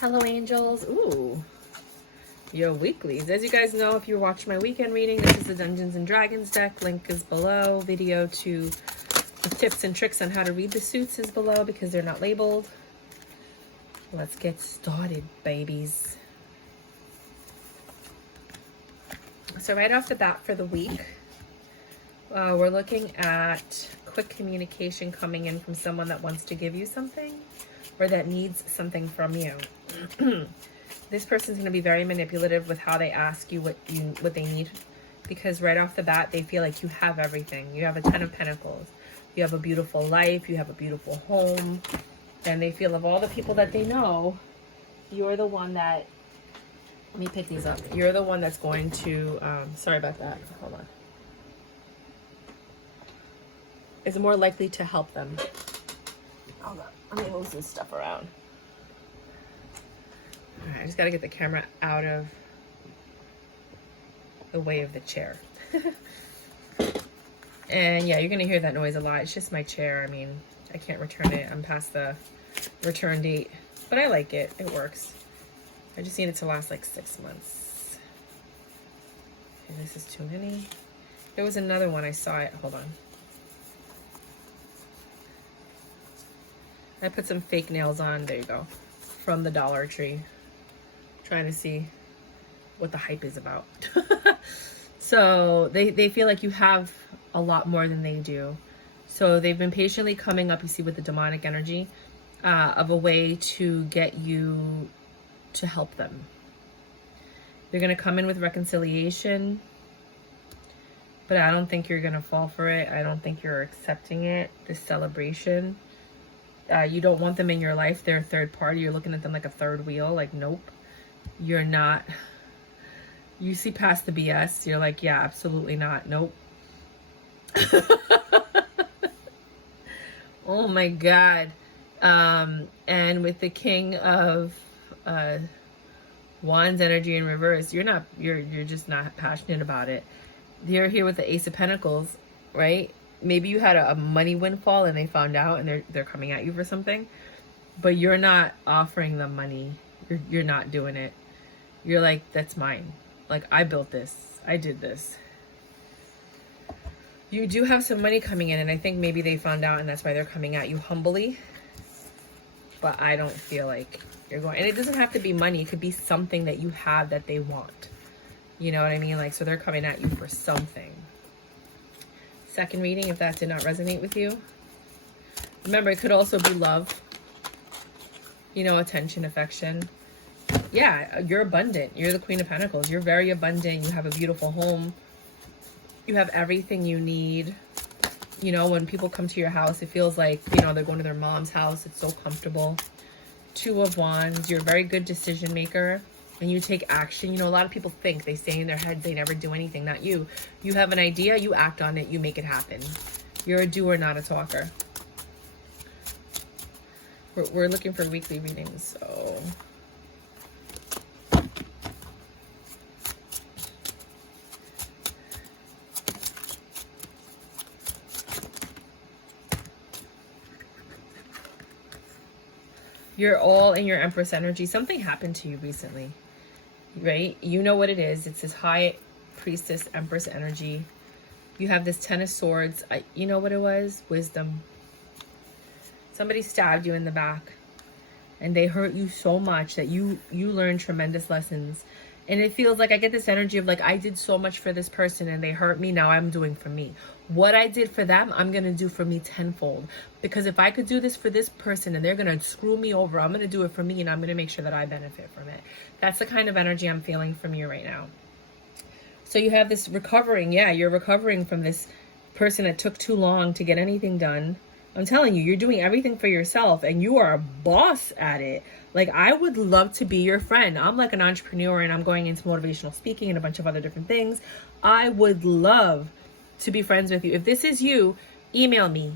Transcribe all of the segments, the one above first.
Hello, angels. Ooh, your weeklies. As you guys know, if you watch my weekend reading, this is the Dungeons and Dragons deck. Link is below. Video to the tips and tricks on how to read the suits is below because they're not labeled. Let's get started, babies. So right off the bat for the week, we're looking at quick communication coming in from someone that wants to give you something or that needs something from you. This person's going to be very manipulative with how they ask you what they need, because right off the bat they feel like you have everything. You have a 10 of Pentacles. You have a beautiful life. You have a beautiful home. And they feel of all the people that they know, you're the one that, let me pick these up. You're the one that's going to, sorry about that. Hold on. Is more likely to help them. Hold on. Let me move some stuff around. All right, I just got to get the camera out of the way of the chair. And yeah, you're going to hear that noise a lot. It's just my chair. I mean, I can't return it. I'm past the return date, but I like it. It works. I just need it to last like 6 months. And this is too many. There was another one. I saw it. Hold on. I put some fake nails on. There you go. From the Dollar Tree. Trying to see what the hype is about. So they feel like you have a lot more than they do. So they've been patiently coming up, you see, with the demonic energy of a way to get you to help them. They're going to come in with reconciliation, but I don't think you're going to fall for it. I don't think you're accepting it, this celebration. You don't want them in your life. They're a third party. You're looking at them like a third wheel. Like, nope, you're not. You see past the BS. You're like, yeah, absolutely not. Nope. Oh my God. And with the King of Wands energy in reverse, you're just not passionate about it. You're here with the Ace of Pentacles, right? Maybe you had a money windfall and they found out and they're coming at you for something, but you're not offering them money. You're not doing it. You're like, that's mine. Like, I built this. I did this. You do have some money coming in, and I think maybe they found out and that's why they're coming at you humbly. But I don't feel like you're going, and it doesn't have to be money. It could be something that you have that they want. You know what I mean? Like, so they're coming at you for something. Second reading, if that did not resonate with you. Remember, it could also be love. You know, attention, affection. Yeah, you're abundant. You're the Queen of Pentacles. You're very abundant. You have a beautiful home. You have everything you need. You know, when people come to your house, it feels like, you know, they're going to their mom's house. It's so comfortable. Two of Wands. You're a very good decision maker. And you take action. You know, a lot of people think, they stay in their head, they never do anything. Not you. You have an idea, you act on it, you make it happen. You're a doer, not a talker. We're looking for weekly readings, so. You're all in your Empress energy. Something happened to you recently. Right? You know what it is. It's this High Priestess Empress energy. You have this 10 of Swords. You know what it was? Wisdom. Somebody stabbed you in the back and they hurt you so much that you learned tremendous lessons. And it feels like I get this energy of like, I did so much for this person and they hurt me. Now I'm doing for me. What I did for them, I'm going to do for me tenfold. Because if I could do this for this person and they're going to screw me over, I'm going to do it for me and I'm going to make sure that I benefit from it. That's the kind of energy I'm feeling from you right now. So you have this recovering. Yeah, you're recovering from this person that took too long to get anything done. I'm telling you, you're doing everything for yourself and you are a boss at it. Like, I would love to be your friend. I'm like an entrepreneur and I'm going into motivational speaking and a bunch of other different things. I would love to be friends with you. If this is you, email me,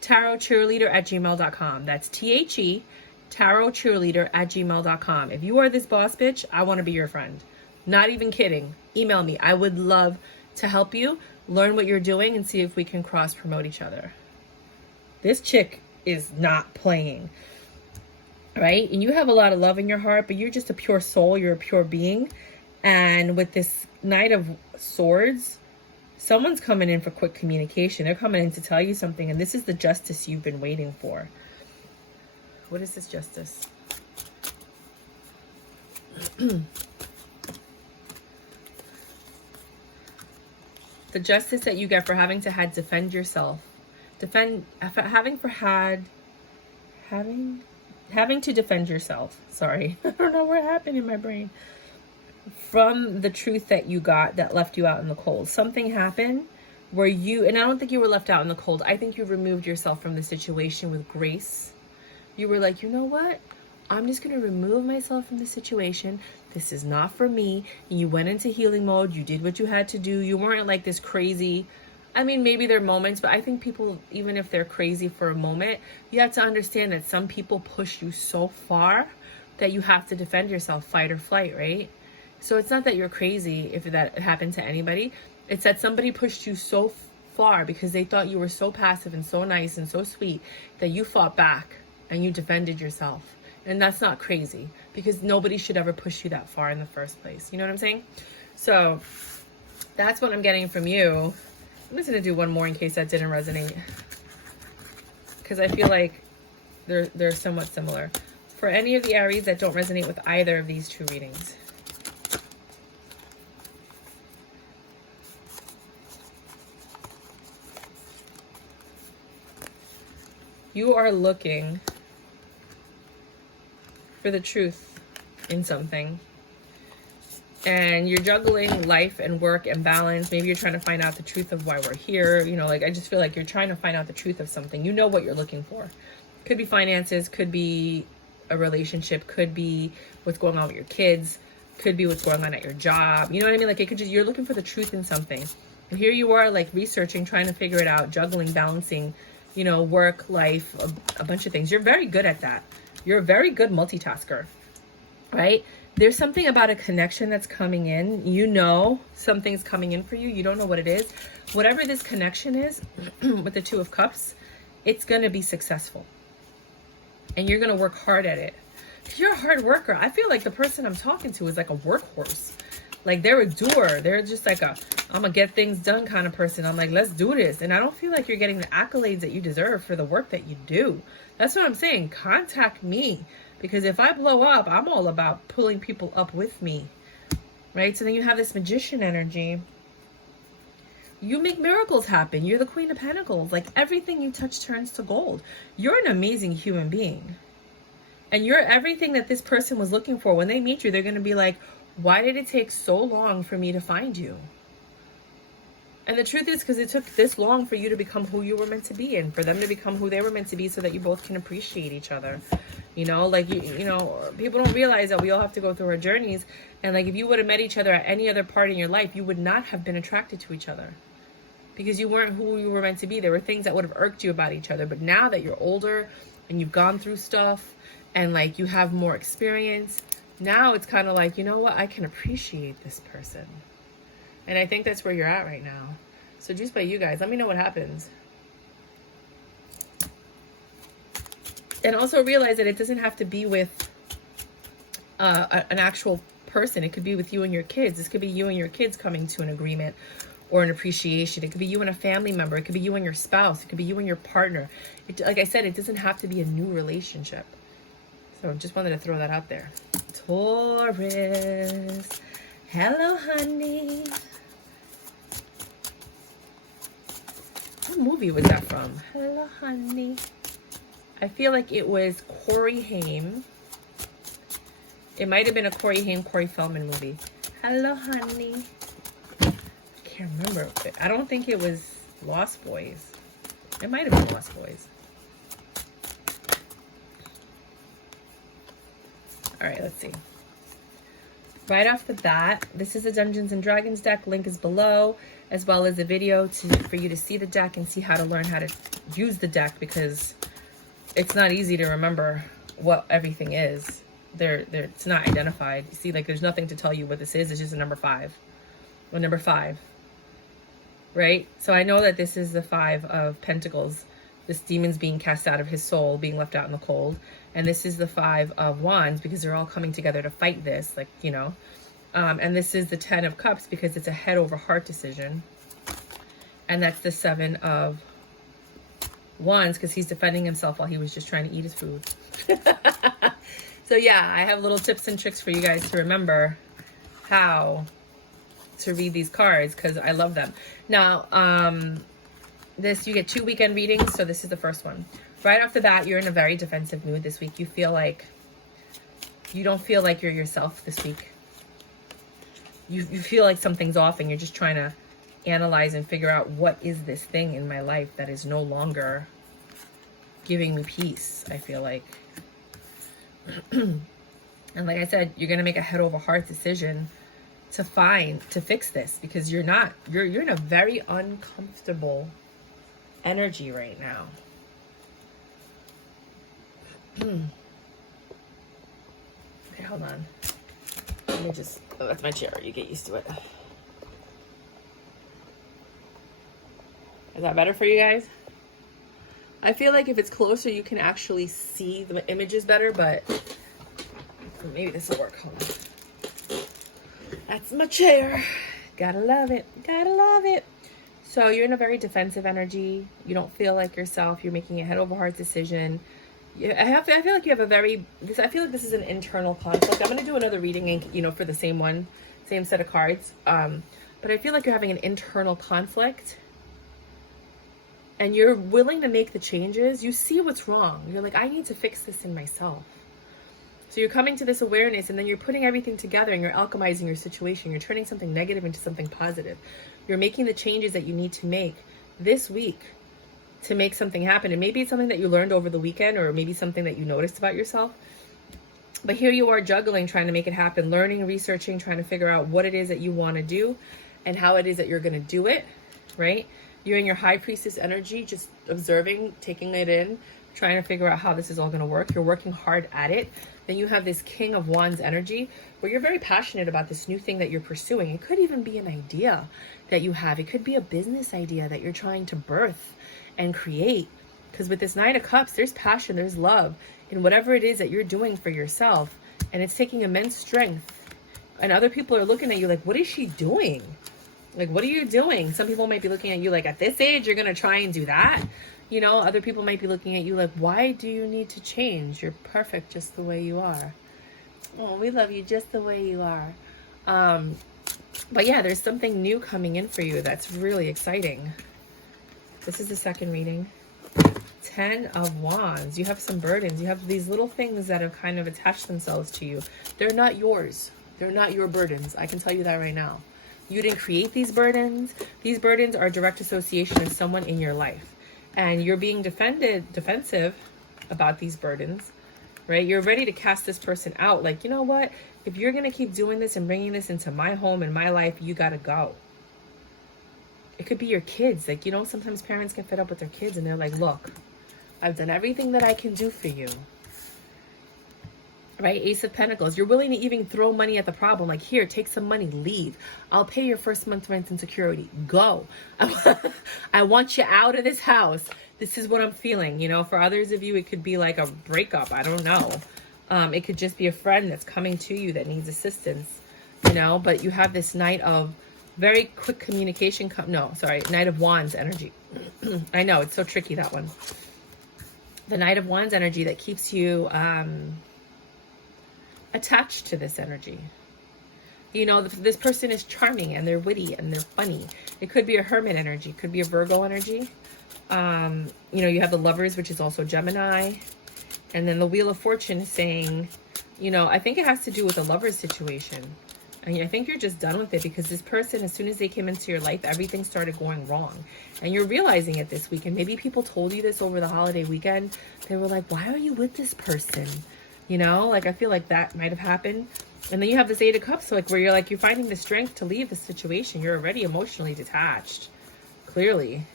thetarotcheerleader@gmail.com. That's THE, tarotcheerleader@gmail.com. If you are this boss bitch, I want to be your friend. Not even kidding. Email me. I would love to help you, learn what you're doing, and see if we can cross promote each other. This chick is not playing. right? And you have a lot of love in your heart, but you're just a pure soul. You're a pure being. And with this Knight of Swords, someone's coming in for quick communication. They're coming in to tell you something. And this is the justice you've been waiting for. What is this justice? The justice that you get for having to defend yourself. Having to defend yourself. Sorry. I don't know what happened in my brain. From the truth that you got that left you out in the cold. Something happened where you, and I don't think you were left out in the cold. I think you removed yourself from the situation with grace. You were like, you know what? I'm just going to remove myself from the situation. This is not for me. And you went into healing mode. You did what you had to do. You weren't like this crazy. I mean, maybe there are moments, but I think people, even if they're crazy for a moment, you have to understand that some people push you so far that you have to defend yourself, fight or flight, right? So it's not that you're crazy if that happened to anybody. It's that somebody pushed you so far because they thought you were so passive and so nice and so sweet that you fought back and you defended yourself. And that's not crazy because nobody should ever push you that far in the first place. You know what I'm saying? So that's what I'm getting from you. I'm just going to do one more in case that didn't resonate, because I feel like they're somewhat similar. For any of the Aries that don't resonate with either of these two readings. You are looking for the truth in something. And you're juggling life and work and balance. Maybe you're trying to find out the truth of why we're here. You know, like, I just feel like you're trying to find out the truth of something. You know what you're looking for. Could be finances, could be a relationship, could be what's going on with your kids, could be what's going on at your job. You know what I mean? Like, it could just, you're looking for the truth in something. And here you are, like, researching, trying to figure it out, juggling, balancing, you know, work, life, a bunch of things. You're very good at that. You're a very good multitasker, right? There's something about a connection that's coming in. You know something's coming in for you. You don't know what it is. Whatever this connection is with the Two of Cups, it's going to be successful. And you're going to work hard at it. You're a hard worker. I feel like the person I'm talking to is like a workhorse. Like, they're a doer. They're just like a, I'm going to get things done kind of person. I'm like, let's do this. And I don't feel like you're getting the accolades that you deserve for the work that you do. That's what I'm saying. Contact me. Because if I blow up, I'm all about pulling people up with me, right? So then you have this magician energy. You make miracles happen. You're the Queen of Pentacles. Like, everything you touch turns to gold. You're an amazing human being. And you're everything that this person was looking for. When they meet you, they're going to be like, why did it take so long for me to find you? And the truth is, because it took this long for you to become who you were meant to be and for them to become who they were meant to be, so that you both can appreciate each other. You know, like, you know, people don't realize that we all have to go through our journeys. And like, if you would have met each other at any other part in your life, you would not have been attracted to each other because you weren't who you were meant to be. There were things that would have irked you about each other. But now that you're older and you've gone through stuff and like you have more experience, now it's kind of like, you know what? I can appreciate this person. And I think that's where you're at right now. So just by you guys, let me know what happens. And also realize that it doesn't have to be with an actual person. It could be with you and your kids. This could be you and your kids coming to an agreement or an appreciation. It could be you and a family member. It could be you and your spouse. It could be you and your partner. Like I said, it doesn't have to be a new relationship. So just wanted to throw that out there. Taurus. Hello, honey. What movie was that from? Hello, honey. I feel like it was Corey Haim. It might have been a Corey Haim, Corey Feldman movie. Hello, honey. I can't remember. I don't think it was Lost Boys. It might have been Lost Boys. All right, let's see. Right off the bat, this is a Dungeons and Dragons deck. Link is below, as well as a video for you to see the deck and see how to learn how to use the deck, because it's not easy to remember what everything is. It's not identified. You see, like, there's nothing to tell you what this is. It's just a number 5. Well, number 5, right? So I know that this is the 5 of Pentacles, this demon's being cast out of his soul, being left out in the cold. And this is the 5 of Wands, because they're all coming together to fight this, like, you know. And this is the 10 of Cups, because it's a head over heart decision. And that's the 7 of Wands, because he's defending himself while he was just trying to eat his food. So yeah, I have little tips and tricks for you guys to remember how to read these cards, because I love them. Now, you get 2 weekend readings, so this is the first one. Right off the bat, you're in a very defensive mood this week. You don't feel like you're yourself this week. You feel like something's off, and you're just trying to analyze and figure out, what is this thing in my life that is no longer giving me peace, I feel like. And like I said, you're going to make a head over heart decision to fix this, because you're in a very uncomfortable energy right now. Okay, hold on. Let me just, oh, that's my chair. You get used to it. Is that better for you guys? I feel like if it's closer, you can actually see the images better, but maybe this will work. Hold on. That's my chair. Gotta love it. Gotta love it. So you're in a very defensive energy. You don't feel like yourself. You're making a head over heart decision. I feel like you have I feel like this is an internal conflict. I'm going to do another reading, for the same set of cards. But I feel like you're having an internal conflict, and you're willing to make the changes. You see what's wrong. You're like, I need to fix this in myself. So you're coming to this awareness, and then you're putting everything together, and you're alchemizing your situation. You're turning something negative into something positive. You're making the changes that you need to make this week to make something happen. And maybe it's something that you learned over the weekend, or maybe something that you noticed about yourself. But here you are juggling, trying to make it happen, learning, researching, trying to figure out what it is that you want to do and how it is that you're going to do it, right? You're in your high priestess energy, just observing, taking it in, trying to figure out how this is all going to work. You're working hard at it. Then you have this King of Wands energy, where you're very passionate about this new thing that you're pursuing. It could even be an idea that you have. It could be a business idea that you're trying to birth and create. Because with this Knight of Cups, there's passion, there's love in whatever it is that you're doing for yourself. And it's taking immense strength. And other people are looking at you like, what is she doing? Like, what are you doing? Some people might be looking at you like, at this age, you're going to try and do that. Other people might be looking at you like, why do you need to change? You're perfect just the way you are. Oh, we love you just the way you are. But yeah, there's something new coming in for you that's really exciting. This is the second reading. 10 of Wands. You have some burdens. You have these little things that have kind of attached themselves to you. They're not yours. They're not your burdens. I can tell you that right now. You didn't create these burdens. These burdens are a direct association of someone in your life. And you're being defensive about these burdens, right? You're ready to cast this person out. Like, you know what? If you're going to keep doing this and bringing this into my home and my life, you got to go. It could be your kids. Like, sometimes parents get fed up with their kids and they're like, look, I've done everything that I can do for you. Right? Ace of Pentacles. You're willing to even throw money at the problem. Like, here, take some money, leave. I'll pay your first month's rent and security. Go. I want you out of this house. This is what I'm feeling. For others of you, it could be like a breakup. I don't know. It could just be a friend that's coming to you that needs assistance, but you have this Knight of very quick communication. Knight of Wands energy. I know, it's so tricky, that one. The Knight of Wands energy that keeps you attached to this energy. This person is charming and they're witty and they're funny. It could be a Hermit energy. It could be a Virgo energy. You have the Lovers, which is also Gemini. And then the Wheel of Fortune saying, I think it has to do with the Lovers situation. I think you're just done with it, because this person, as soon as they came into your life, everything started going wrong. And you're realizing it this week. And maybe people told you this over the holiday weekend. They were like, why are you with this person? I feel like that might have happened. And then you have this 8 of Cups, where you're finding the strength to leave the situation. You're already emotionally detached. Clearly.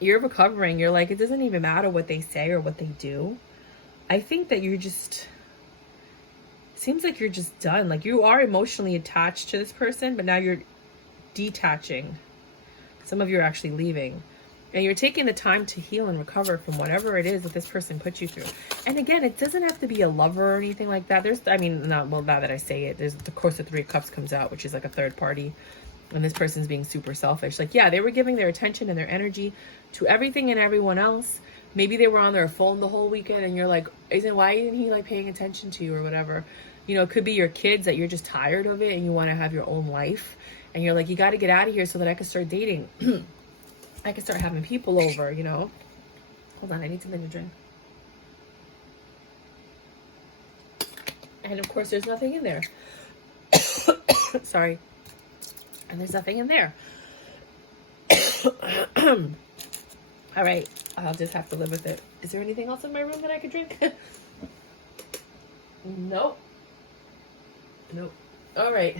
You're recovering. You're like, it doesn't even matter what they say or what they do. I think that you're just... Seems like you're just done. Like, you are emotionally attached to this person, but now you're detaching Some of you are actually leaving. And you're taking the time to heal and recover from whatever it is that this person put you through. And again, it doesn't have to be a lover or anything like that. There's, I mean, not, well, now that I say it, there's, of course, the Three of Cups comes out, which is like a third party. And this person's being super selfish. Like, yeah, they were giving their attention and their energy to everything and everyone else. Maybe they were on their phone the whole weekend and you're like, why isn't he like paying attention to you or whatever? You know, it could be your kids that you're just tired of it and you want to have your own life. And you're like, you got to get out of here so that I can start dating. I can start having people over, you know. Hold on, I need something to drink. And of course, there's nothing in there. Sorry. And there's nothing in there. All right, I'll just have to live with it. Is there anything else in my room that I could drink? Nope. Nope. All right.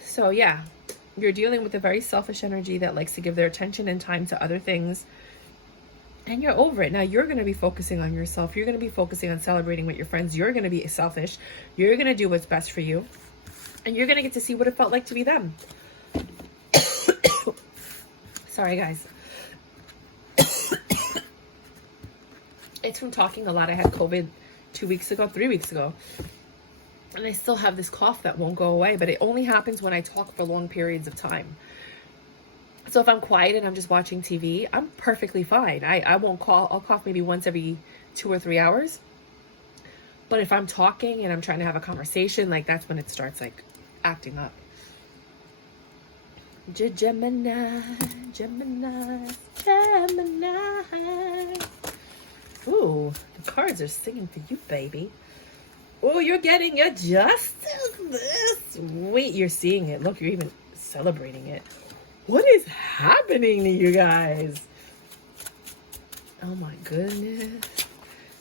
So yeah, you're dealing with a very selfish energy that likes to give their attention and time to other things. And you're over it. Now you're going to be focusing on yourself. You're going to be focusing on celebrating with your friends. You're going to be selfish. You're going to do what's best for you. And you're going to get to see what it felt like to be them. Sorry, guys. It's from talking a lot. I had COVID 3 weeks ago. And I still have this cough that won't go away. But it only happens when I talk for long periods of time. So if I'm quiet and I'm just watching TV, I'm perfectly fine. I won't cough. I'll cough maybe once every 2 or 3 hours. But if I'm talking and I'm trying to have a conversation, like that's when it starts like acting up. Gemini. Ooh, the cards are singing for you, baby. Oh, you're getting your justice. Wait, you're seeing it. Look, you're even celebrating it. What is happening to you guys? Oh my goodness.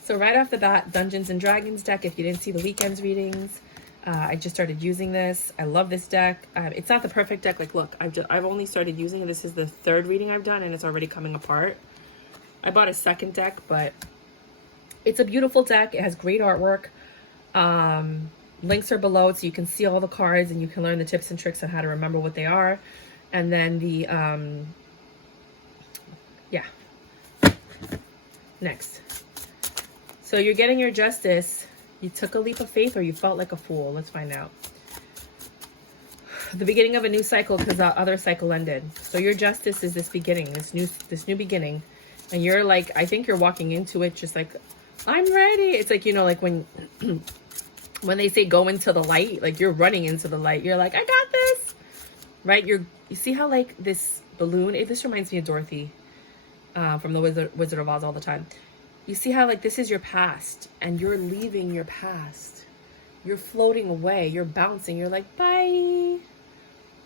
So right off the bat, Dungeons and Dragons deck. If you didn't see the weekend's readings, I just started using this. I love this deck. It's not the perfect deck. Like, look, I've only started using it. This is the third reading I've done, and it's already coming apart. I bought a second deck, but it's a beautiful deck. It has great artwork. Links are below, so you can see all the cards, and you can learn the tips and tricks on how to remember what they are. And then the, yeah. Next. So you're getting your justice. You took a leap of faith or you felt like a fool. Let's find out. The beginning of a new cycle because the other cycle ended. So your justice is this beginning, this new beginning. And you're like, I think you're walking into it just like, I'm ready. It's like, you know, like when, when they say go into the light, like you're running into the light. You're like, I got this. Right? You see how like this balloon, this reminds me of Dorothy from the Wizard of Oz all the time. You see how like this is your past and you're leaving your past. You're floating away. You're bouncing. You're like, bye.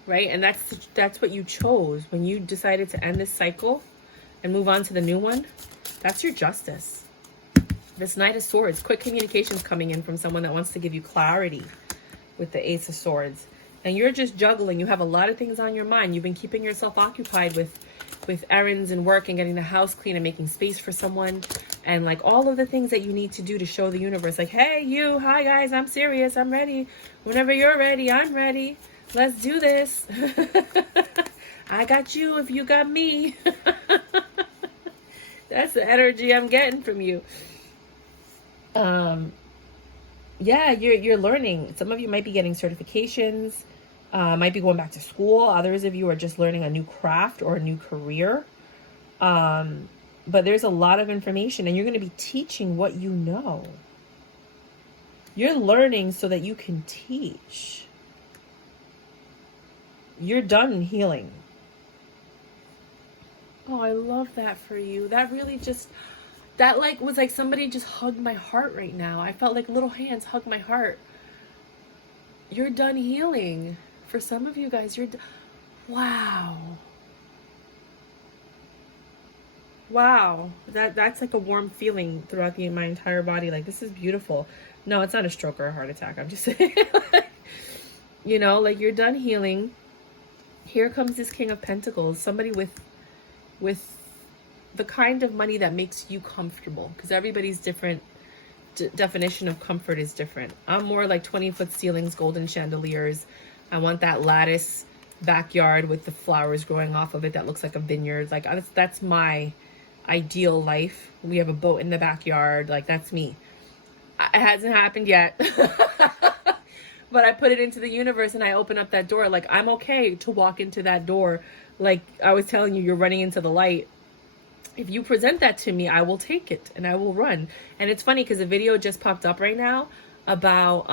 Right? And that's what you chose when you decided to end this cycle and move on to the new one. That's your justice. This Knight of Swords, quick communications coming in from someone that wants to give you clarity with the Ace of Swords. And you're just juggling. You have a lot of things on your mind. You've been keeping yourself occupied with errands and work and getting the house clean and making space for someone. And like all of the things that you need to do to show the universe. Like, hey, you, hi guys, I'm serious. I'm ready. Whenever you're ready, I'm ready. Let's do this. I got you if you got me. That's the energy I'm getting from you. Yeah, you're learning. Some of you might be getting certifications, might be going back to school. Others of you are just learning a new craft or a new career. But there's a lot of information and you're going to be teaching what you know. You're learning so that you can teach. You're done healing. Oh, I love that for you. That really just... That like was like somebody just hugged my heart right now. I felt like little hands hug my heart. You're done healing. For some of you guys, wow. Wow. That's like a warm feeling throughout my entire body. Like, this is beautiful. No, it's not a stroke or a heart attack. I'm just saying. You know, like you're done healing. Here comes this King of Pentacles. Somebody with the kind of money that makes you comfortable, because everybody's different definition of comfort is different. I'm more like 20-foot ceilings, golden chandeliers. I want that lattice backyard with the flowers growing off of it that looks like a vineyard. Like that's my ideal life. We have a boat in the backyard. Like that's me. It hasn't happened yet. But I put it into the universe and I open up that door. Like I'm okay to walk into that door. Like I was telling you, you're running into the light. If you present that to me, I will take it and I will run. And it's funny because a video just popped up right now about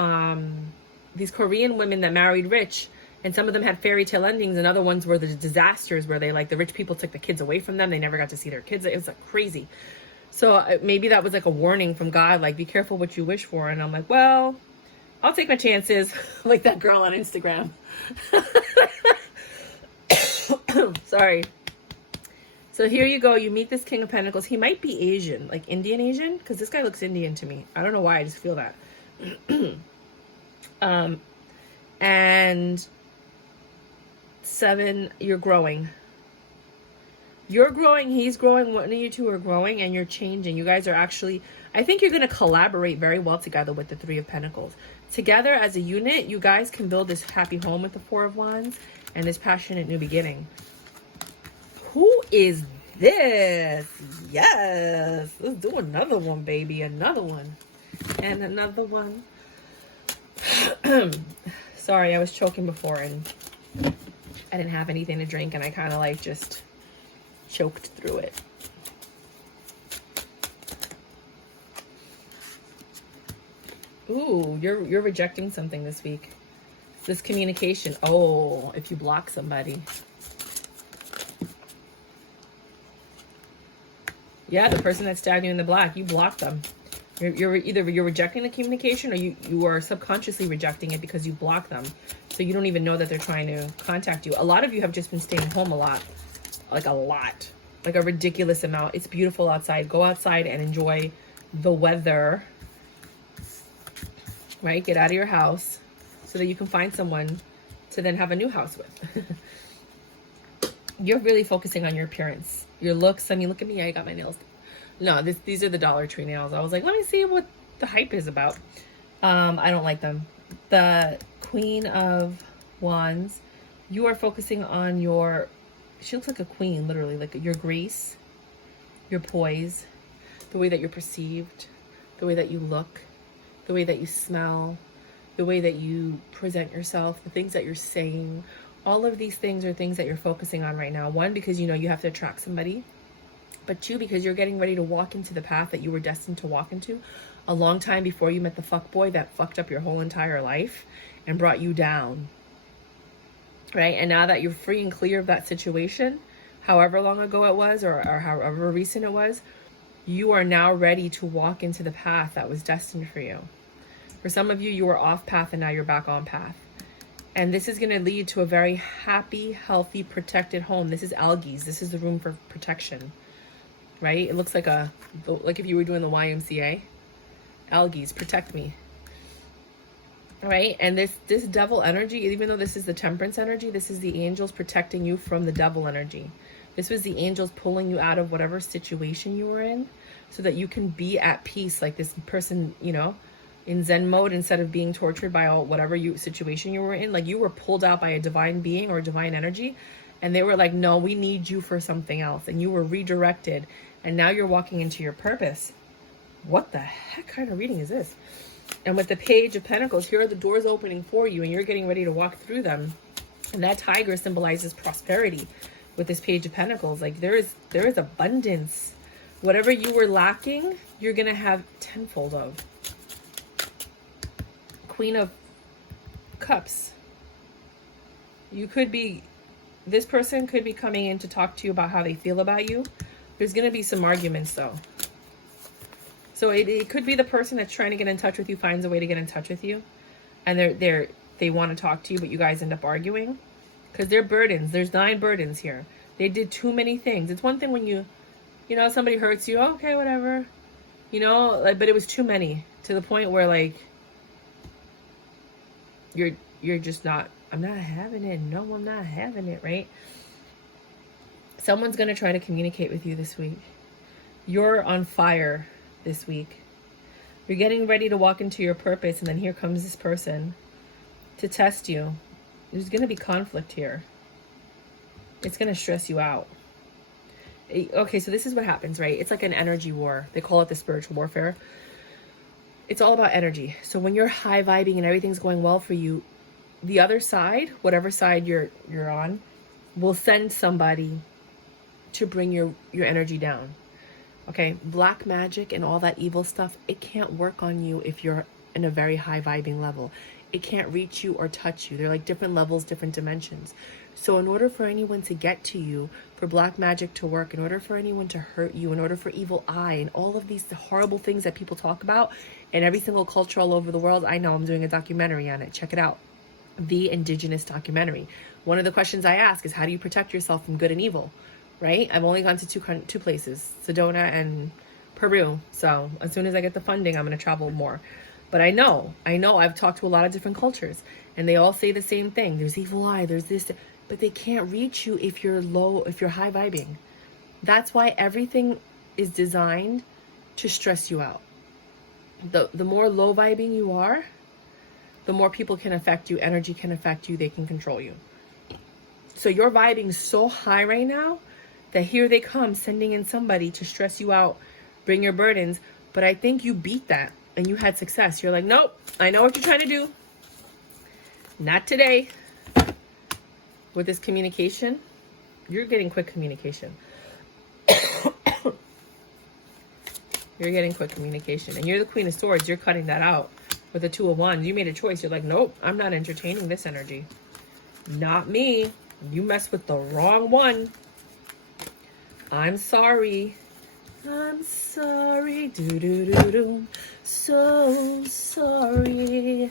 these Korean women that married rich, and some of them had fairy tale endings and other ones were the disasters where they, like, the rich people took the kids away from them. They never got to see their kids. It was like crazy. So maybe that was like a warning from God, like, be careful what you wish for. And I'm like, well, I'll take my chances. Like that girl on Instagram. Sorry. So here you go. You meet this King of Pentacles. He might be Asian, like Indian Asian, because this guy looks Indian to me. I don't know why. I just feel that. And 7, you're growing. You're growing. He's growing. One of you two are growing, and you're changing. You guys are actually, I think you're going to collaborate very well together with the 3 of Pentacles. Together as a unit, you guys can build this happy home with the 4 of Wands and this passionate new beginning. Who is this? Yes. Let's do another one, baby. Another one. And another one. Sorry, I was choking before and I didn't have anything to drink and I kind of like just choked through it. Ooh, you're rejecting something this week. This communication. Oh, if you block somebody. Yeah, the person that stabbed you in the black, you blocked them. You're either rejecting the communication or you are subconsciously rejecting it because you block them. So you don't even know that they're trying to contact you. A lot of you have just been staying home a lot. Like a lot. Like a ridiculous amount. It's beautiful outside. Go outside and enjoy the weather. Right? Get out of your house so that you can find someone to then have a new house with. You're really focusing on your appearance. Your looks. I mean, look at me. I got my nails. No, these are the Dollar Tree nails. I was like, let me see what the hype is about. I don't like them. The Queen of Wands. You are focusing on your... She looks like a queen, literally. Like your grace, your poise, the way that you're perceived, the way that you look, the way that you smell, the way that you present yourself, the things that you're saying. All of these things are things that you're focusing on right now. 1, because you know you have to attract somebody. But 2, because you're getting ready to walk into the path that you were destined to walk into a long time before you met the fuckboy that fucked up your whole entire life and brought you down. Right? And now that you're free and clear of that situation, however long ago it was or however recent it was, you are now ready to walk into the path that was destined for you. For some of you, you were off path and now you're back on path. And this is going to lead to a very happy, healthy, protected home. This is Algies. This is the room for protection. Right? It looks like like if you were doing the YMCA. Algies, protect me. Right? And this devil energy, even though this is the temperance energy, this is the angels protecting you from the devil energy. This was the angels pulling you out of whatever situation you were in so that you can be at peace, like this person, you know, in Zen mode, instead of being tortured by whatever situation you were in. Like you were pulled out by a divine being or divine energy, and they were like, no, we need you for something else. And you were redirected, and now you're walking into your purpose. What the heck kind of reading is this? And with the Page of Pentacles, here are the doors opening for you, and you're getting ready to walk through them. And that tiger symbolizes prosperity with this Page of Pentacles. Like there is abundance. Whatever you were lacking, you're going to have tenfold of. Queen of Cups. This person could be coming in to talk to you about how they feel about you. There's going to be some arguments though. So it could be the person that's trying to get in touch with you finds a way to get in touch with you. And they want to talk to you, but you guys end up arguing. Because they're burdens. There's 9 burdens here. They did too many things. It's one thing when you know, somebody hurts you. Okay, whatever. You know, like, but it was too many. To the point where, like, you're just not, I'm not having it. No, I'm not having it, right? Someone's going to try to communicate with you this week. You're on fire this week. You're getting ready to walk into your purpose, and then here comes this person to test you. There's going to be conflict here. It's going to stress you out. Okay, so this is what happens, right? It's like an energy war. They call it the spiritual warfare. It's all about energy. So when you're high vibing and everything's going well for you, the other side, whatever side you're on, will send somebody to bring your energy down. Okay, black magic and all that evil stuff, it can't work on you if you're in a very high vibing level. It can't reach you or touch you. They're like different levels, different dimensions. So in order for anyone to get to you, for black magic to work, in order for anyone to hurt you, in order for evil eye and all of these horrible things that people talk about in every single culture all over the world, I know, I'm doing a documentary on it. Check it out. The Indigenous documentary. One of the questions I ask is, how do you protect yourself from good and evil? Right? I've only gone to two places, Sedona and Peru. So as soon as I get the funding, I'm going to travel more. But I know I've talked to a lot of different cultures and they all say the same thing. There's evil eye, there's this, but they can't reach you if you're low, if you're high vibing. That's why everything is designed to stress you out. The more low vibing you are, the more people can affect you, energy can affect you, they can control you. So you're vibing so high right now that here they come sending in somebody to stress you out, bring your burdens. But I think you beat that and you had success. You're like, nope, I know what you're trying to do. Not today. With this communication, you're getting quick communication. You're getting quick communication. And you're the Queen of Swords. You're cutting that out. With the Two of Wands, you made a choice. You're like, nope, I'm not entertaining this energy. Not me. You messed with the wrong one. I'm sorry. I'm sorry. Do-do-do-do. So sorry.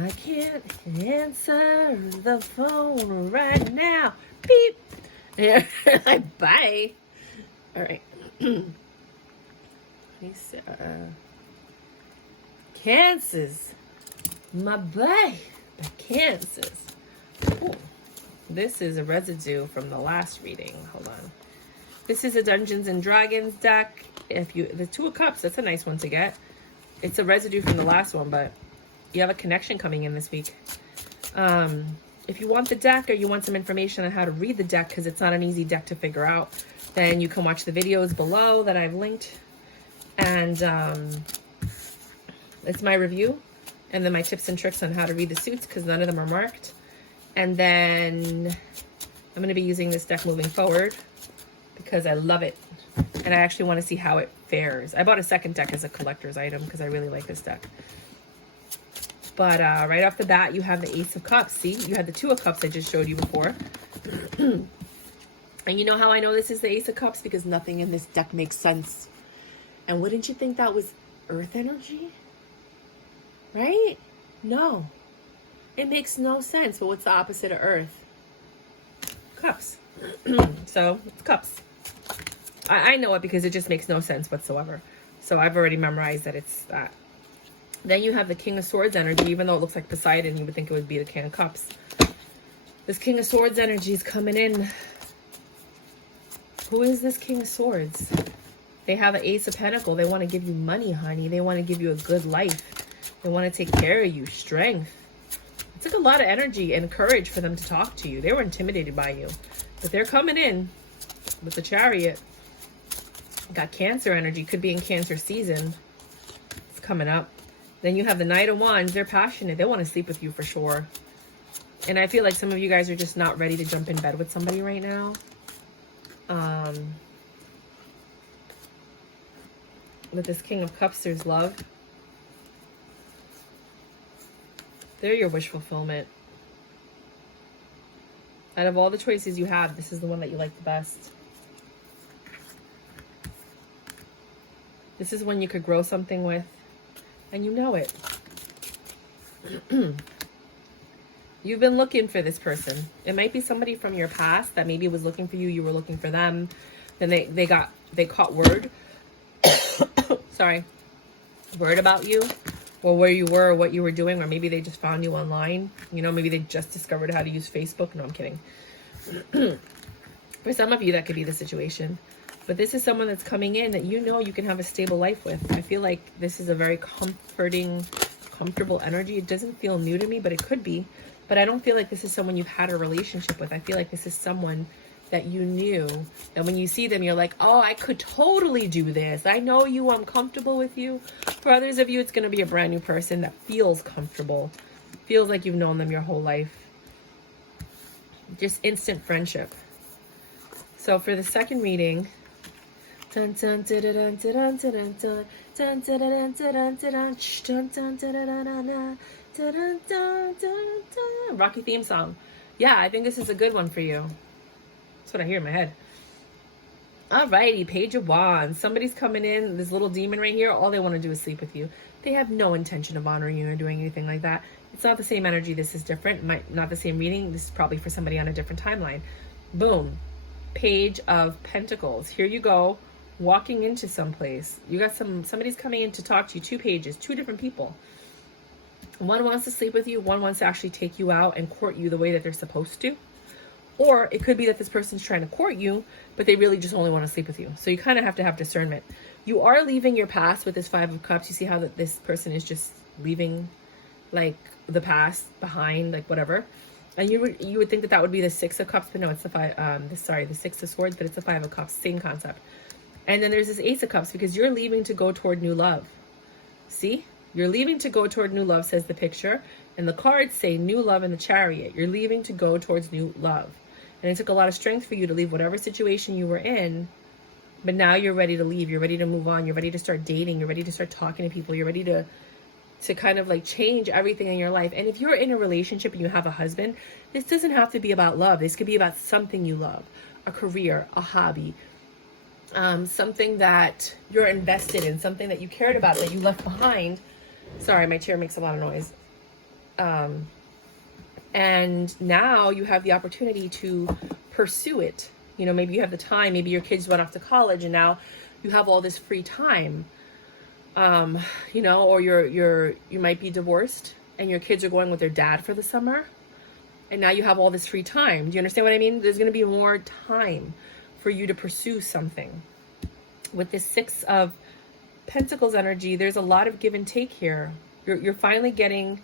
I can't answer the phone right now. Beep. Yeah. Bye. All right. Cancers. My boy. Cancers. Ooh. This is a residue from the last reading. Hold on. This is a Dungeons and Dragons deck. The Two of Cups, that's a nice one to get. It's a residue from the last one, but you have a connection coming in this week. If you want the deck or you want some information on how to read the deck, because it's not an easy deck to figure out, then you can watch the videos below that I've linked. And it's my review. And then my tips and tricks on how to read the suits, because none of them are marked. And then I'm going to be using this deck moving forward because I love it. And I actually want to see how it fares. I bought a second deck as a collector's item because I really like this deck. But right off the bat, you have the Ace of Cups. See, you had the Two of Cups I just showed you before. And you know how I know this is the Ace of Cups? Because nothing in this deck makes sense. And wouldn't you think that was Earth energy? Right? No. It makes no sense. But what's the opposite of Earth? Cups. So, it's cups. I know it because it just makes no sense whatsoever. So I've already memorized that it's that. Then you have the King of Swords energy. Even though it looks like Poseidon, you would think it would be the King of Cups. This King of Swords energy is coming in. Who is this King of Swords? They have an Ace of Pentacles. They want to give you money, honey. They want to give you a good life. They want to take care of you. Strength. It took a lot of energy and courage for them to talk to you. They were intimidated by you. But they're coming in with the Chariot. Got Cancer energy. Could be in Cancer season. It's coming up. Then you have the Knight of Wands. They're passionate. They want to sleep with you for sure. And I feel like some of you guys are just not ready to jump in bed with somebody right now. With this King of Cups, there's love. They're your wish fulfillment. Out of all the choices you have, this is the one that you like the best. This is one you could grow something with, and you know it. You've been looking for this person. It might be somebody from your past that maybe was looking for you. You were looking for them. Then they caught word. Sorry. Word about you, or where you were, or what you were doing, or maybe they just found you online. You know, maybe they just discovered how to use Facebook. No, I'm kidding. For some of you, that could be the situation. But this is someone that's coming in that you know you can have a stable life with. I feel like this is a very comfortable energy. It doesn't feel new to me, but it could be. But I don't feel like this is someone you've had a relationship with. I feel like this is someone that you knew, and when you see them, you're like, oh, I could totally do this. I know you, I'm comfortable with you. For others of you, it's going to be a brand new person that feels comfortable, feels like you've known them your whole life. Just instant friendship. So for the second reading, Rocky theme song. Yeah, I think this is a good one for you. That's what I hear in my head. Alrighty, Page of Wands. Somebody's coming in, this little demon right here, all they want to do is sleep with you. They have no intention of honoring you or doing anything like that. It's not the same energy. This is different. Not the same reading. This is probably for somebody on a different timeline. Boom. Page of Pentacles. Here you go. Walking into someplace. You got somebody's coming in to talk to you. 2 pages. 2 different people. One wants to sleep with you. One wants to actually take you out and court you the way that they're supposed to. Or it could be that this person's trying to court you, but they really just only want to sleep with you. So you kind of have to have discernment. You are leaving your past with this 5 of Cups. You see how this person is just leaving like the past behind, like whatever. And you would think that that would be the 6 of Cups, but no, it's the 6 of Swords, but it's the 5 of Cups. Same concept. And then there's this Ace of Cups because you're leaving to go toward new love. See? You're leaving to go toward new love, says the picture. And the cards say new love in the Chariot. You're leaving to go towards new love. And it took a lot of strength for you to leave whatever situation you were in. But now you're ready to leave. You're ready to move on. You're ready to start dating. You're ready to start talking to people. You're ready to kind of like change everything in your life. And if you're in a relationship and you have a husband, this doesn't have to be about love. This could be about something you love. A career, a hobby. Something that you're invested in. Something that you cared about that you left behind. Sorry, my chair makes a lot of noise. And now you have the opportunity to pursue it. You know, maybe you have the time, maybe your kids went off to college and now you have all this free time. You know, or you might be divorced and your kids are going with their dad for the summer. And now you have all this free time. Do you understand what I mean? There's going to be more time for you to pursue something. With this 6 of Pentacles energy, there's a lot of give and take here. You're finally getting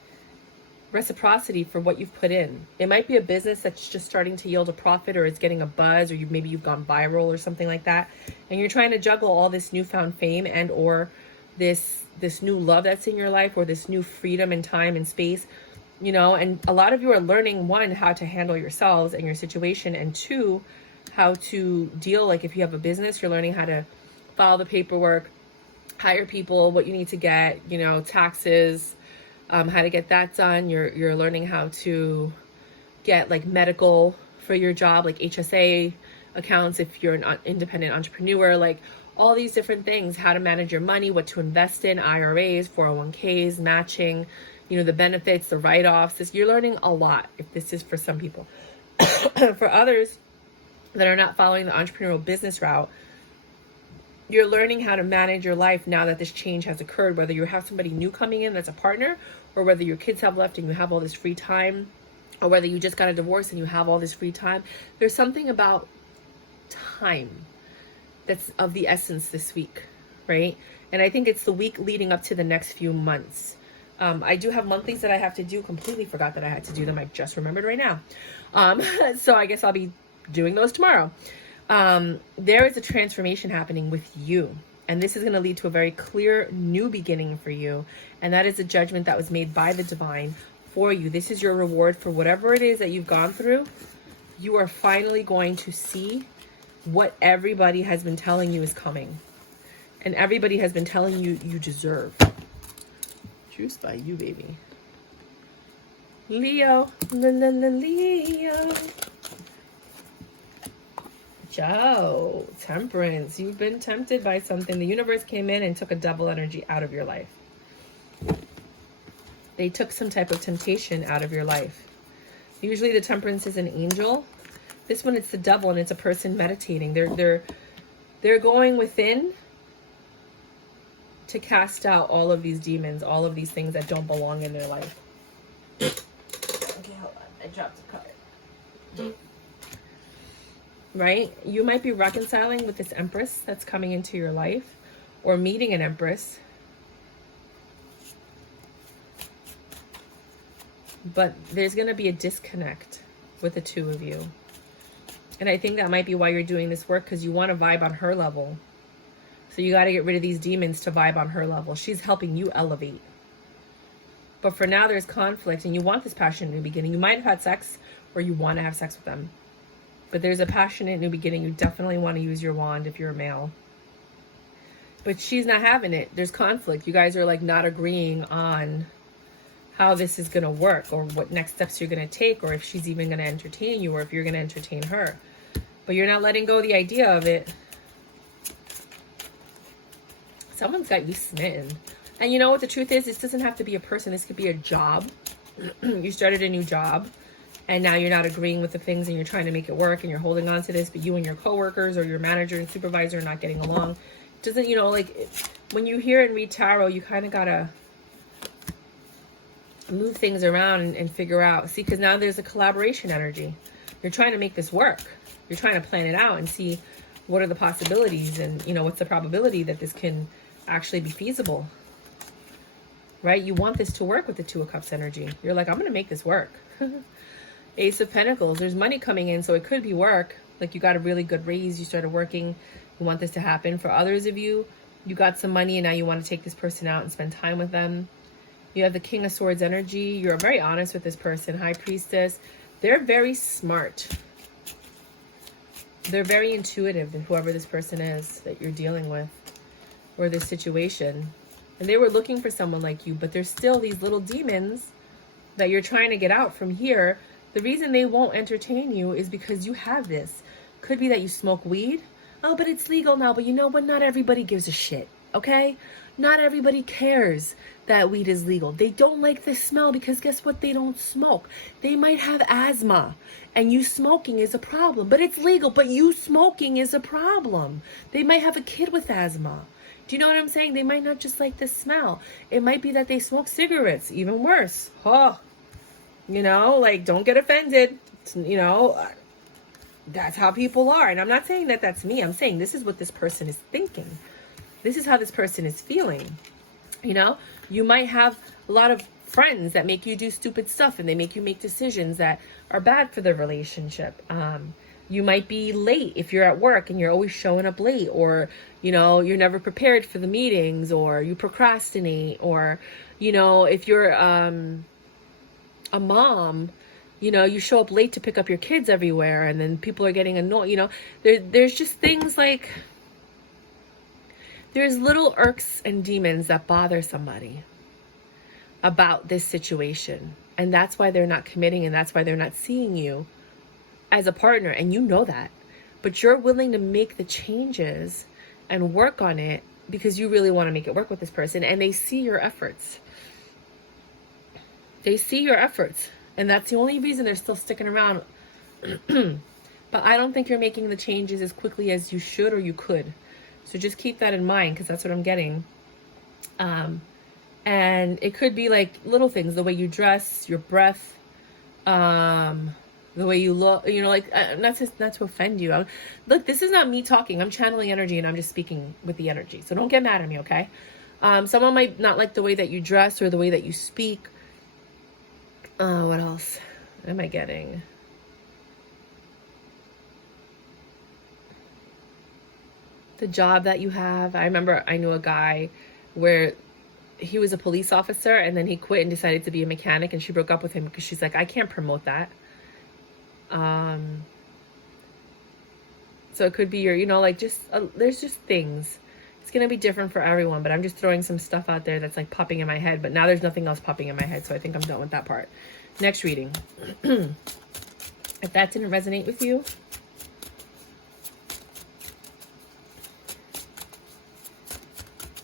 reciprocity for what you've put in. It might be a business that's just starting to yield a profit, or it's getting a buzz, or maybe you've gone viral or something like that, and you're trying to juggle all this newfound fame and or this new love that's in your life, or this new freedom and time and space, you know. And a lot of you are learning, 1, how to handle yourselves and your situation, and 2, how to deal, like if you have a business, you're learning how to file the paperwork, hire people, what you need to get, you know, taxes, how to get that done. You're learning how to get like medical for your job, like HSA accounts if you're an independent entrepreneur, like all these different things, how to manage your money, what to invest in, IRAs, 401ks, matching, you know, the benefits, the write-offs. You're learning a lot if this is for some people. For others that are not following the entrepreneurial business route, you're learning how to manage your life now that this change has occurred, whether you have somebody new coming in that's a partner, or whether your kids have left and you have all this free time, or whether you just got a divorce and you have all this free time. There's something about time that's of the essence this week, right? And I think it's the week leading up to the next few months. I do have monthlies that I have to do. Completely forgot that I had to do them. I just remembered right now. So I guess I'll be doing those tomorrow. There is a transformation happening with you, and this is going to lead to a very clear new beginning for you, and that is a judgment that was made by the divine for you. This is your reward for whatever it is that you've gone through. You are finally going to see what everybody has been telling you is coming, and everybody has been telling you you deserve. Juice by you, baby. Leo, Leo. Joe, Temperance, you've been tempted by something. The universe came in and took a double energy out of your life. They took some type of temptation out of your life. Usually the Temperance is an angel. This one, it's the devil, and it's a person meditating. They're going within to cast out all of these demons, all of these things that don't belong in their life. Okay, hold on. I dropped a card. Right? You might be reconciling with this Empress that's coming into your life, or meeting an Empress. But there's going to be a disconnect with the two of you. And I think that might be why you're doing this work, because you want to vibe on her level. So you got to get rid of these demons to vibe on her level. She's helping you elevate. But for now, there's conflict, and you want this passionate new beginning. You might have had sex, or you want to have sex with them. But there's a passionate new beginning. You definitely want to use your wand if you're a male. But she's not having it. There's conflict. You guys are like not agreeing on how this is going to work, or what next steps you're going to take, or if she's even going to entertain you, or if you're going to entertain her. But you're not letting go of the idea of it. Someone's got you smitten. And you know what the truth is? This doesn't have to be a person. This could be a job. You started a new job, and now you're not agreeing with the things, and you're trying to make it work, and you're holding on to this, but you and your coworkers or your manager and supervisor are not getting along. Doesn't, you know, like when you hear and read tarot, you kind of got to move things around and figure out. See, because now there's a collaboration energy. You're trying to make this work. You're trying to plan it out and see what are the possibilities, and, you know, what's the probability that this can actually be feasible, right? You want this to work with the Two of Cups energy. You're like, I'm going to make this work. Ace of Pentacles. There's money coming in, so it could be work. Like you got a really good raise. You started working. You want this to happen. For others of you, you got some money, and now you want to take this person out and spend time with them. You have the King of Swords energy. You're very honest with this person. High Priestess. They're very smart. They're very intuitive, whoever this person is that you're dealing with, or this situation. And they were looking for someone like you, but there's still these little demons that you're trying to get out from here. The reason they won't entertain you is because you have this. Could be that you smoke weed. Oh, but it's legal now. But you know what? Not everybody gives a shit, okay? Not everybody cares that weed is legal. They don't like the smell because guess what? They don't smoke. They might have asthma, and you smoking is a problem, but it's legal, but you smoking is a problem. They might have a kid with asthma. Do you know what I'm saying? They might not just like the smell. It might be that they smoke cigarettes, even worse. Oh, you know, like, don't get offended. You know, that's how people are. And I'm not saying that that's me. I'm saying this is what this person is thinking. This is how this person is feeling. You know, you might have a lot of friends that make you do stupid stuff, and they make you make decisions that are bad for the relationship. You might be late if you're at work and you're always showing up late, or, you know, you're never prepared for the meetings, or you procrastinate, or, you know, if you're a mom, you know, you show up late to pick up your kids everywhere, and then people are getting annoyed. You know, there's just things like, there's little irks and demons that bother somebody about this situation. And that's why they're not committing, and that's why they're not seeing you as a partner. And you know that. But you're willing to make the changes and work on it because you really want to make it work with this person. And they see your efforts. They see your efforts. And that's the only reason they're still sticking around. But I don't think you're making the changes as quickly as you should or you could. So just keep that in mind, because that's what I'm getting. And it could be like little things, the way you dress, your breath, the way you look, you know, like, not to offend you. Look, this is not me talking. I'm channeling energy, and I'm just speaking with the energy. So don't get mad at me, okay? Someone might not like the way that you dress or the way that you speak. What else? What am I getting? The job that you have. I remember I knew a guy where he was a police officer, and then he quit and decided to be a mechanic, and she broke up with him because she's like, I can't promote that. So it could be your, you know, like, just there's just things. It's gonna be different for everyone, but I'm just throwing some stuff out there that's like popping in my head. But now there's nothing else popping in my head, so I think I'm done with that part. Next reading. If that didn't resonate with you,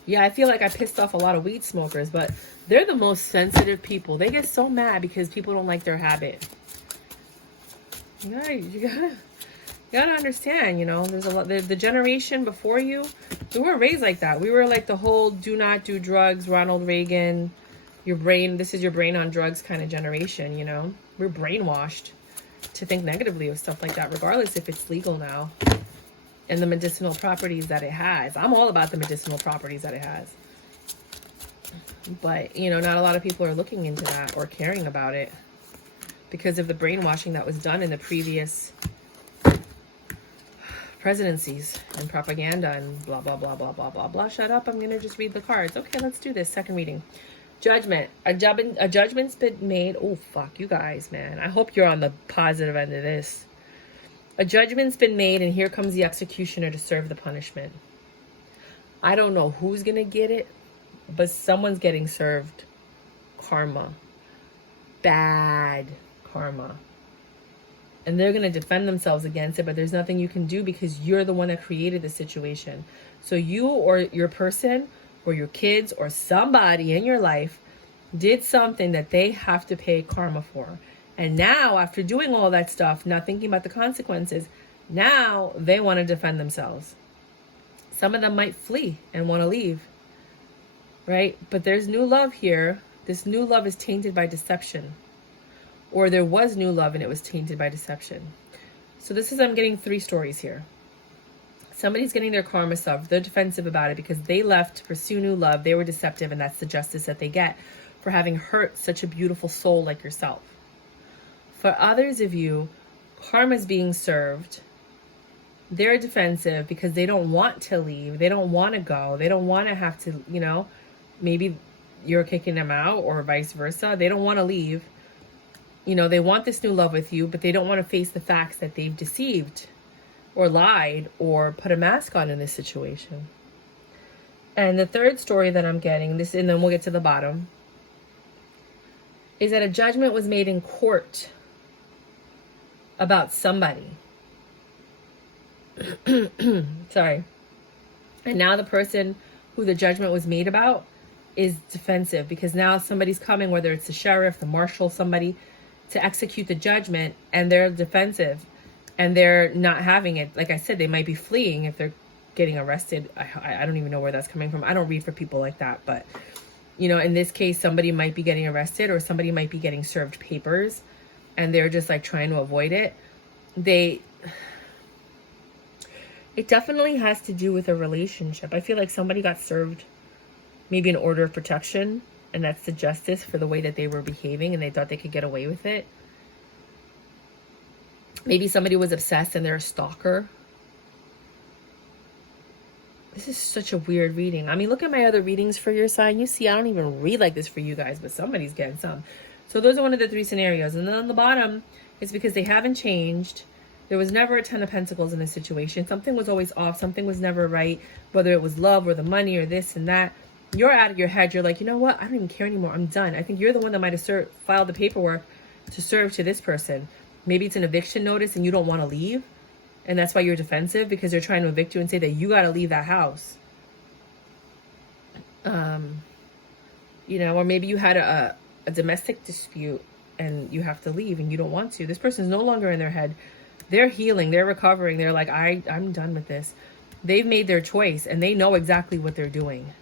yeah, I feel like I pissed off a lot of weed smokers, but they're the most sensitive people. They get so mad because people don't like their habit. You gotta understand, you know, there's a lot, the generation before you, we weren't raised like that. We were like the whole do not do drugs, Ronald Reagan, your brain, this is your brain on drugs kind of generation, you know. We're brainwashed to think negatively of stuff like that, regardless if it's legal now. And the medicinal properties that it has. I'm all about the medicinal properties that it has. But, you know, not a lot of people are looking into that or caring about it. because of the brainwashing that was done in the previous presidencies and propaganda and blah, blah, blah, blah, blah, blah, blah. Shut up. I'm going to just read the cards. Okay, let's do this. Second reading. Judgment. A judgment's been made. Oh, fuck, you guys, man. I hope you're on the positive end of this. A judgment's been made, and here comes the executioner to serve the punishment. I don't know who's going to get it, but someone's getting served karma. Bad karma. And they're going to defend themselves against it, but there's nothing you can do because you're the one that created the situation. So you or your person or your kids or somebody in your life did something that they have to pay karma for. And now, after doing all that stuff, not thinking about the consequences, now they want to defend themselves. Some of them might flee and want to leave, right? But there's new love here. This new love is tainted by deception. Or there was new love and it was tainted by deception. So this is, I'm getting 3 stories here. Somebody's getting their karma stuff. They're defensive about it because they left to pursue new love. They were deceptive, and that's the justice that they get for having hurt such a beautiful soul like yourself. For others of you, karma's being served. They're defensive because they don't want to leave. They don't want to go. They don't want to have to, you know, maybe you're kicking them out or vice versa. They don't want to leave. You know, they want this new love with you, but they don't want to face the facts that they've deceived or lied or put a mask on in this situation. And the third story that I'm getting, this, and then we'll get to the bottom, is that a judgment was made in court about somebody. Sorry. And now the person who the judgment was made about is defensive because now somebody's coming, whether it's the sheriff, the marshal, somebody, to execute the judgment, and they're defensive and they're not having it. Like I said, they might be fleeing if they're getting arrested. I don't even know where that's coming from. I don't read for people like that, but you know, in this case, somebody might be getting arrested or somebody might be getting served papers and they're just like trying to avoid it. It definitely has to do with a relationship. I feel like somebody got served maybe an order of protection, and that's the justice for the way that they were behaving and they thought they could get away with it. Maybe somebody was obsessed and they're a stalker. This is such a weird reading. I mean, look at my other readings for your sign. You see, I don't even read like this for you guys, but somebody's getting some. So those are one of the 3 scenarios. And then on the bottom, it's because they haven't changed. There was never a 10 of Pentacles in this situation. Something was always off. Something was never right, whether it was love or the money or this and that. You're out of your head. You're like, you know what? I don't even care anymore. I'm done. I think you're the one that might have filed the paperwork to serve to this person. Maybe it's an eviction notice and you don't want to leave. And that's why you're defensive, because they're trying to evict you and say that you got to leave that house. You know, or maybe you had a domestic dispute and you have to leave and you don't want to. This person's no longer in their head. They're healing. They're recovering. They're like, I'm done with this. They've made their choice and they know exactly what they're doing.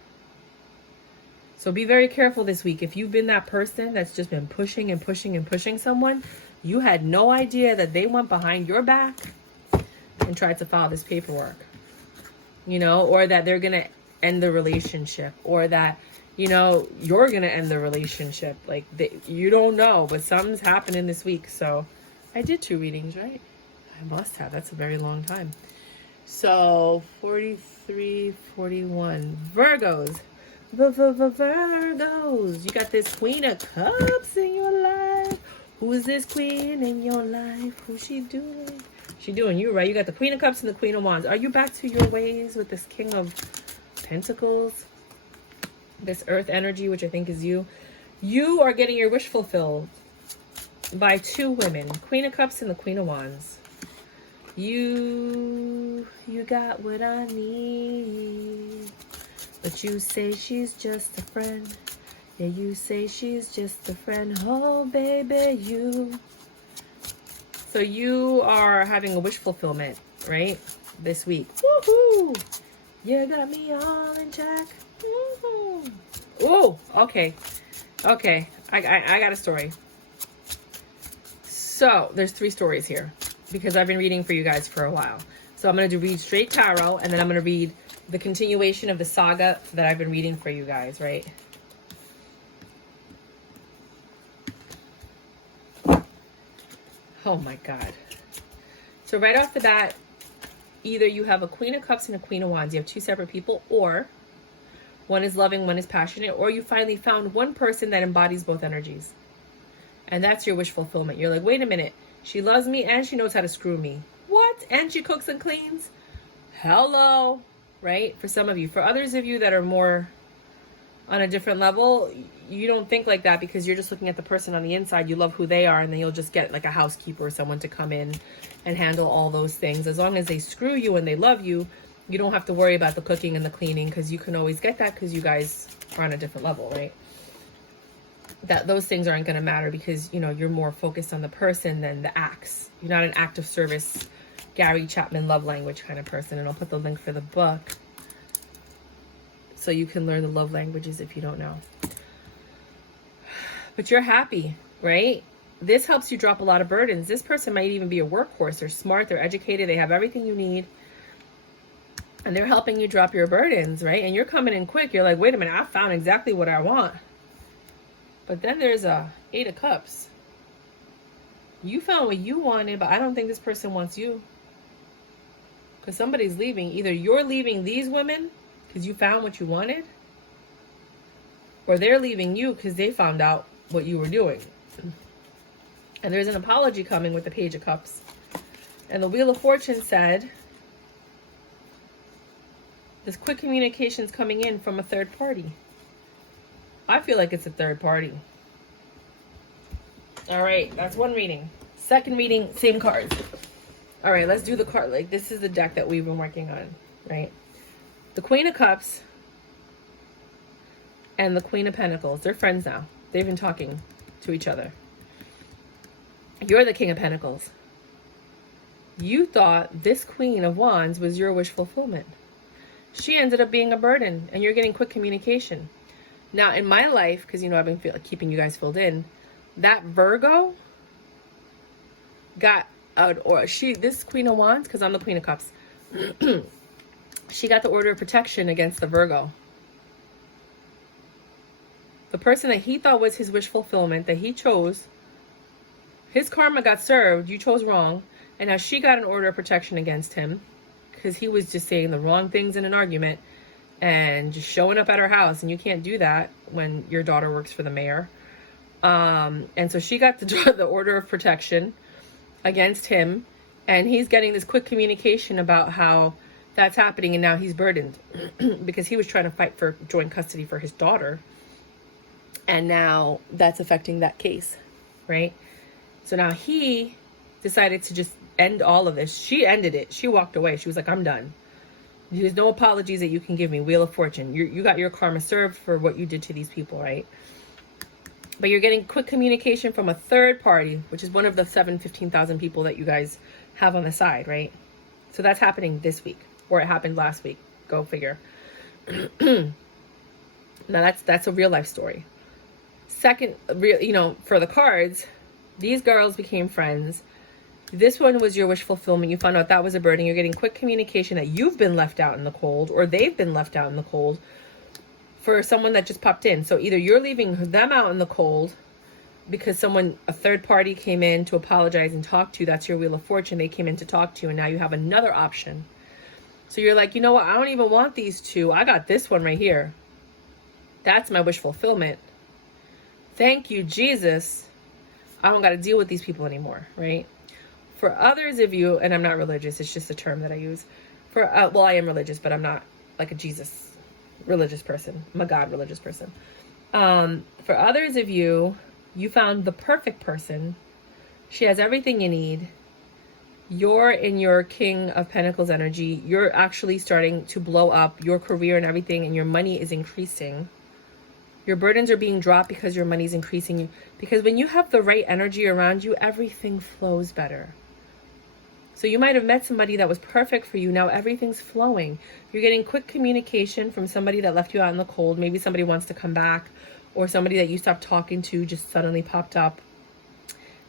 So be very careful this week. If you've been that person that's just been pushing and pushing and pushing someone, you had no idea that they went behind your back and tried to file this paperwork, you know, or that they're going to end the relationship, or that, you know, you're going to end the relationship. Like, you don't know, but something's happening this week. So I did 2 readings, right? I must have. That's a very long time. So 43, 41. Virgos. Virgos. You got this Queen of Cups in your life. Who is this queen in your life? Who's she doing? She doing you, right? You got the Queen of Cups and the Queen of Wands. Are you back to your ways with this King of Pentacles? This earth energy, which I think is you. You are getting your wish fulfilled by 2 women. Queen of Cups and the Queen of Wands. You got what I need. But you say she's just a friend. Yeah, you say she's just a friend. Oh, baby, you. So you are having a wish fulfillment, right? This week. Woohoo! You got me all in check. Woohoo! Oh, okay. Okay, I got a story. So there's 3 stories here because I've been reading for you guys for a while. So I'm going to read straight tarot, and then I'm going to read the continuation of the saga that I've been reading for you guys, right? Oh my God. So right off the bat, either you have a Queen of Cups and a Queen of Wands. You have two separate people, or one is loving, one is passionate, or you finally found one person that embodies both energies. And that's your wish fulfillment. You're like, wait a minute. She loves me and she knows how to screw me. What? And she cooks and cleans? Hello. Right? For some of you. For others of you that are more on a different level, you don't think like that because you're just looking at the person on the inside. You love who they are, and then you'll just get like a housekeeper or someone to come in and handle all those things. As long as they screw you and they love you, you don't have to worry about the cooking and the cleaning, because you can always get that because you guys are on a different level, right? That those things aren't going to matter because, you know, you're more focused on the person than the acts. You're not an act of service, Gary Chapman love language kind of person. And I'll put the link for the book so you can learn the love languages if you don't know. But you're happy, right? This helps you drop a lot of burdens. This person might even be a workhorse. They're smart, they're educated, they have everything you need. And they're helping you drop your burdens, right? And you're coming in quick. You're like, wait a minute, I found exactly what I want. But then there's a 8 of Cups. You found what you wanted, but I don't think this person wants you. Because somebody's leaving. Either you're leaving these women because you found what you wanted, or they're leaving you because they found out what you were doing. And there's an apology coming with the Page of Cups. And the Wheel of Fortune said, this quick communication is coming in from a third party. I feel like it's a third party. All right, that's one reading. Second reading, same cards. All right, let's do the card. Like, this is the deck that we've been working on, right? The Queen of Cups and the Queen of Pentacles. They're friends now. They've been talking to each other. You're the King of Pentacles. You thought this Queen of Wands was your wish fulfillment. She ended up being a burden, and you're getting quick communication. Now, in my life, because, you know, I've been keeping you guys filled in, that Virgo got out, or this Queen of Wands, because I'm the Queen of Cups, she got the order of protection against the Virgo. The person that he thought was his wish fulfillment, that he chose, his karma got served, you chose wrong, and now she got an order of protection against him because he was just saying the wrong things in an argument and just showing up at her house, and you can't do that when your daughter works for the mayor. And so she got the order of protection against him, and he's getting this quick communication about how that's happening, and now he's burdened because he was trying to fight for joint custody for his daughter, and now that's affecting that case, right? So now he decided to just end all of this. She ended it. She walked away. She was like, I'm done. There's no apologies that you can give me. Wheel of Fortune. You got your karma served for what you did to these people, right? But you're getting quick communication from a third party, which is one of the 15,000 people that you guys have on the side, right? So that's happening this week, or it happened last week. Go figure. Now that's a real life story. Second, you know, for the cards, these girls became friends. This one was your wish fulfillment. You found out that was a burden. You're getting quick communication that you've been left out in the cold, or they've been left out in the cold for someone that just popped in. So either you're leaving them out in the cold because a third party came in to apologize and talk to you. That's your Wheel of Fortune. They came in to talk to you, and now you have another option. So you're like, you know what? I don't even want these two. I got this one right here. That's my wish fulfillment. Thank you, Jesus. I don't got to deal with these people anymore, right? For others of you, and I'm not religious, it's just a term that I use. Well, I am religious, but I'm not like a Jesus religious person. I'm a God religious person. For others of you, you found the perfect person. She has everything you need. You're in your King of Pentacles energy. You're actually starting to blow up your career and everything, and your money is increasing. Your burdens are being dropped because your money is increasing. Because when you have the right energy around you, everything flows better. So you might have met somebody that was perfect for you. Now everything's flowing. You're getting quick communication from somebody that left you out in the cold. Maybe somebody wants to come back, or somebody that you stopped talking to just suddenly popped up.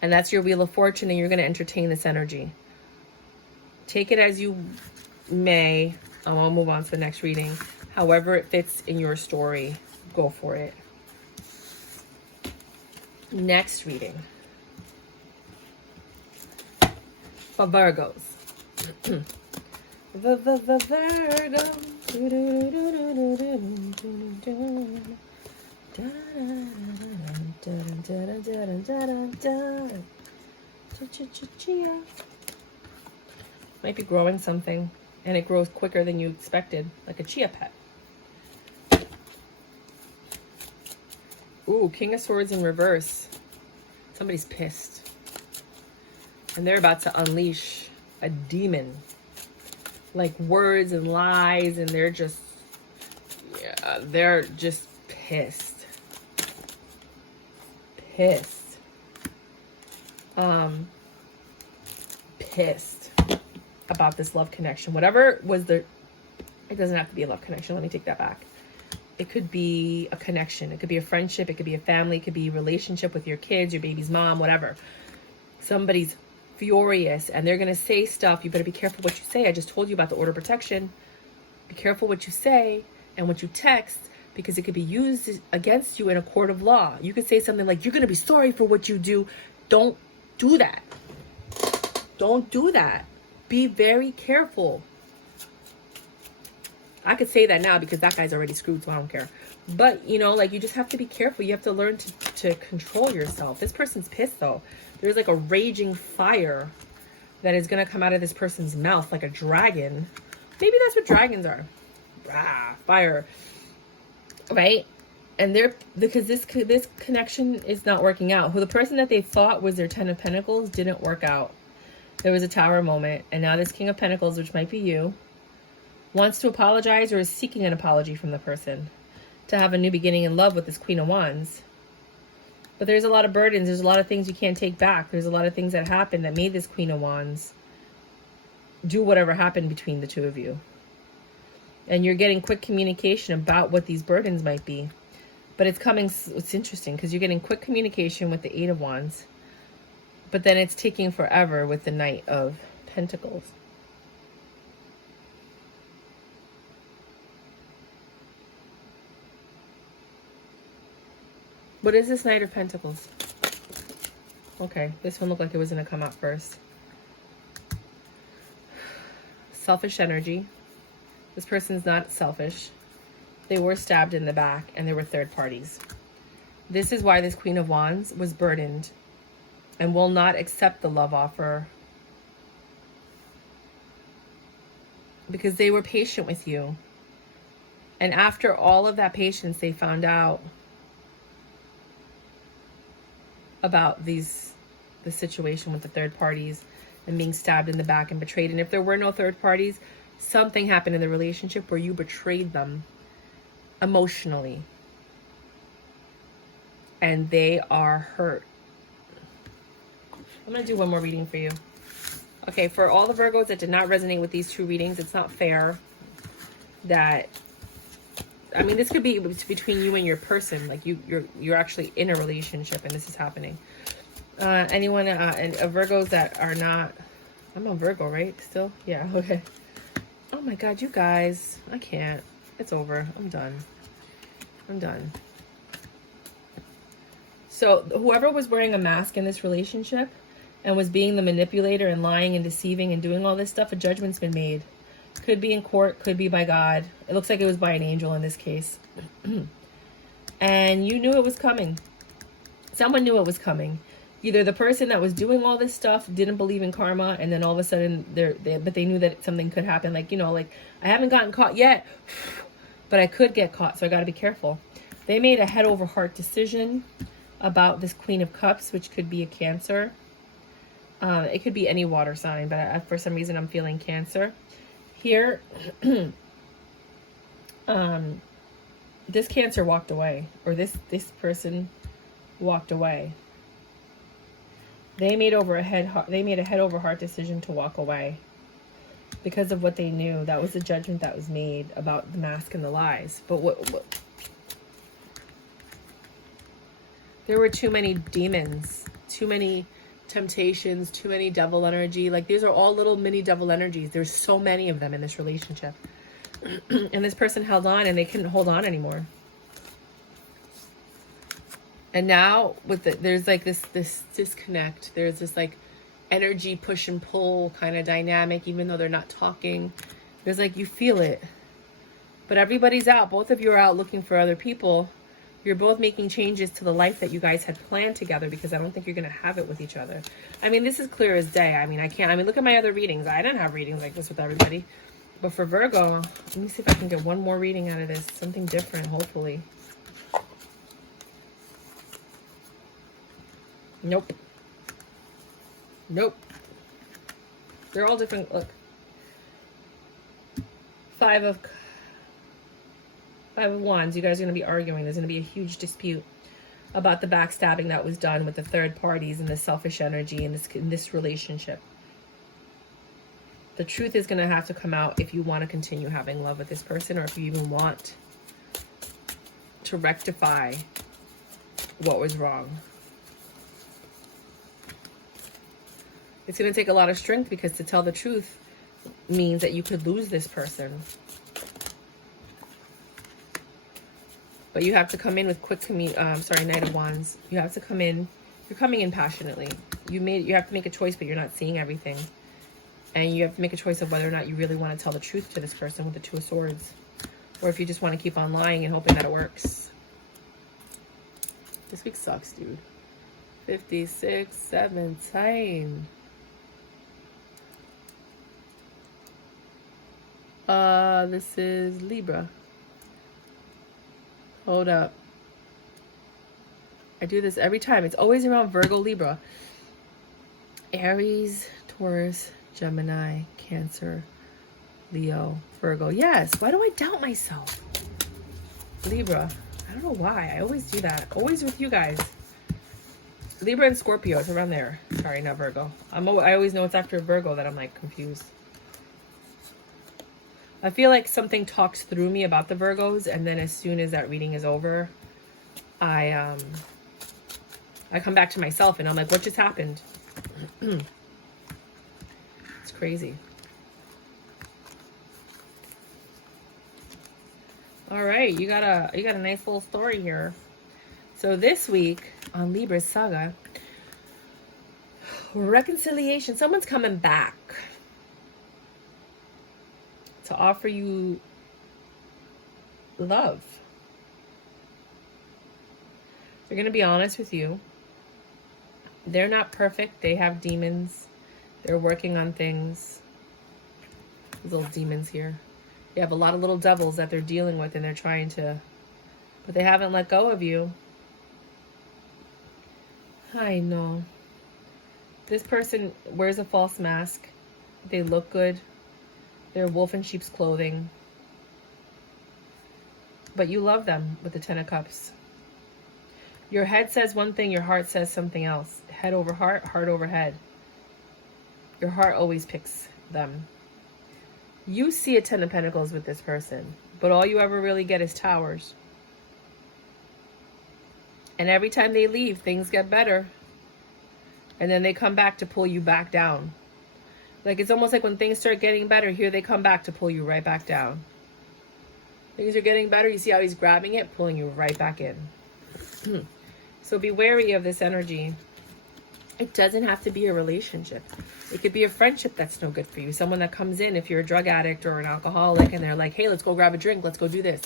And that's your Wheel of Fortune, and you're going to entertain this energy. Take it as you may. I'll move on to the next reading. However it fits in your story, go for it. Next reading. for Virgos. The Virgo. Might be growing something, and it grows quicker than you expected, like a chia pet. Ooh, King of Swords in reverse. Somebody's pissed. And they're about to unleash a demon. Like words and lies, and they're just pissed. Pissed about this love connection. Whatever was it doesn't have to be a love connection. Let me take that back. It could be a connection. It could be a friendship. It could be a family. It could be a relationship with your kids, your baby's mom, whatever. Somebody's furious and they're going to say stuff. You better be careful what you say. I just told you about the order of protection. Be careful what you say and what you text, because it could be used against you in a court of law. You could say something like, you're going to be sorry for what you do. Don't do that. Don't do that. Be very careful. I could say that now because that guy's already screwed, so I don't care. But, you know, like, you just have to be careful. You have to learn to control yourself. This person's pissed, though. There's like a raging fire that is going to come out of this person's mouth like a dragon. Maybe that's what dragons are. Rah, fire. Right? And because this connection is not working out. Who the person that they thought was their 10 of Pentacles didn't work out. There was a Tower moment. And now this King of Pentacles, which might be you, wants to apologize or is seeking an apology from the person to have a new beginning in love with this Queen of Wands. But there's a lot of burdens. There's a lot of things you can't take back. There's a lot of things that happened that made this Queen of Wands do whatever happened between the two of you. And you're getting quick communication about what these burdens might be. But it's interesting because you're getting quick communication with the Eight of Wands. But then it's taking forever with the Knight of Pentacles. What is this Knight of Pentacles? Okay, this one looked like it was going to come out first. Selfish energy. This person's not selfish. They were stabbed in the back and there were third parties. This is why this Queen of Wands was burdened and will not accept the love offer, because they were patient with you. And after all of that patience, they found out about the situation with the third parties and being stabbed in the back and betrayed. And if there were no third parties, something happened in the relationship where you betrayed them emotionally. And they are hurt. I'm going to do one more reading for you. Okay, for all the Virgos that did not resonate with these two readings, it's not fair that, I mean, this could be between you and your person. Like you're actually in a relationship and this is happening. Anyone and Virgos that are not, I'm a Virgo, right? Still? Yeah, okay. Oh my God, you guys, I can't. It's over. I'm done. So whoever was wearing a mask in this relationship and was being the manipulator and lying and deceiving and doing all this stuff, a judgment's been made. Could be in court, could be by God. It looks like it was by an angel in this case. And you knew it was coming. Someone knew it was coming. Either the person that was doing all this stuff didn't believe in karma, and then all of a sudden but they knew that something could happen. Like, you know, like, I haven't gotten caught yet, but I could get caught, so I got to be careful. They made a head over heart decision about this Queen of Cups, which could be a Cancer. It could be any water sign, but for some reason I'm feeling Cancer. Here, this Cancer walked away, or this person walked away. They made a head over heart decision to walk away because of what they knew. That was the judgment that was made about the mask and the lies. But what there were too many demons, too many temptations, too many devil energy. Like, these are all little mini devil energies. There's so many of them in this relationship. And this person held on and they couldn't hold on anymore. And now there's like this disconnect. There's this like energy push and pull kind of dynamic, even though they're not talking. There's like, you feel it. But everybody's out. Both of you are out looking for other people. You're both making changes to the life that you guys had planned together, because I don't think you're going to have it with each other. I mean, this is clear as day. I mean, look at my other readings. I didn't have readings like this with everybody. But for Virgo, let me see if I can get one more reading out of this. Something different, hopefully. Nope. Nope. They're all different. Look. Five of Wands. You guys are going to be arguing. There's going to be a huge dispute about the backstabbing that was done with the third parties and the selfish energy in this relationship. The truth is going to have to come out if you want to continue having love with this person, or if you even want to rectify what was wrong. It's going to take a lot of strength, because to tell the truth means that you could lose this person. But you have to come in with quick Knight of Wands. You have to come in. You're coming in passionately. You have to make a choice, but you're not seeing everything. And you have to make a choice of whether or not you really want to tell the truth to this person with the Two of Swords. Or if you just want to keep on lying and hoping that it works. This week sucks, dude. 56, 17. This is Libra. Hold up. I do this every time. It's always around Virgo, Libra. Aries, Taurus, Gemini, Cancer, Leo, Virgo. Yes. Why do I doubt myself? Libra. I don't know why. I always do that. Always with you guys. Libra and Scorpio. It's around there. Sorry, not Virgo. I always know it's after Virgo that I'm like confused. I feel like something talks through me about the Virgos, and then as soon as that reading is over, I come back to myself and I'm like, what just happened? It's crazy. All right, you got a nice little story here. So this week on Libra's Saga, reconciliation. Someone's coming back to offer you love. They're going to be honest with you. They're not perfect. They have demons. They're working on things. These little demons here. They have a lot of little devils that they're dealing with, and they're trying to, but they haven't let go of you. I know. This person wears a false mask. They look good. They're wolf in sheep's clothing. But you love them with the Ten of Cups. Your head says one thing, your heart says something else. Head over heart, heart over head. Your heart always picks them. You see a Ten of Pentacles with this person, but all you ever really get is Towers. And every time they leave, things get better. And then they come back to pull you back down. Like, it's almost like when things start getting better, here they come back to pull you right back down. Things are getting better. You see how he's grabbing it, pulling you right back in. So be wary of this energy. It doesn't have to be a relationship. It could be a friendship that's no good for you. Someone that comes in, if you're a drug addict or an alcoholic, and they're like, hey, let's go grab a drink. Let's go do this.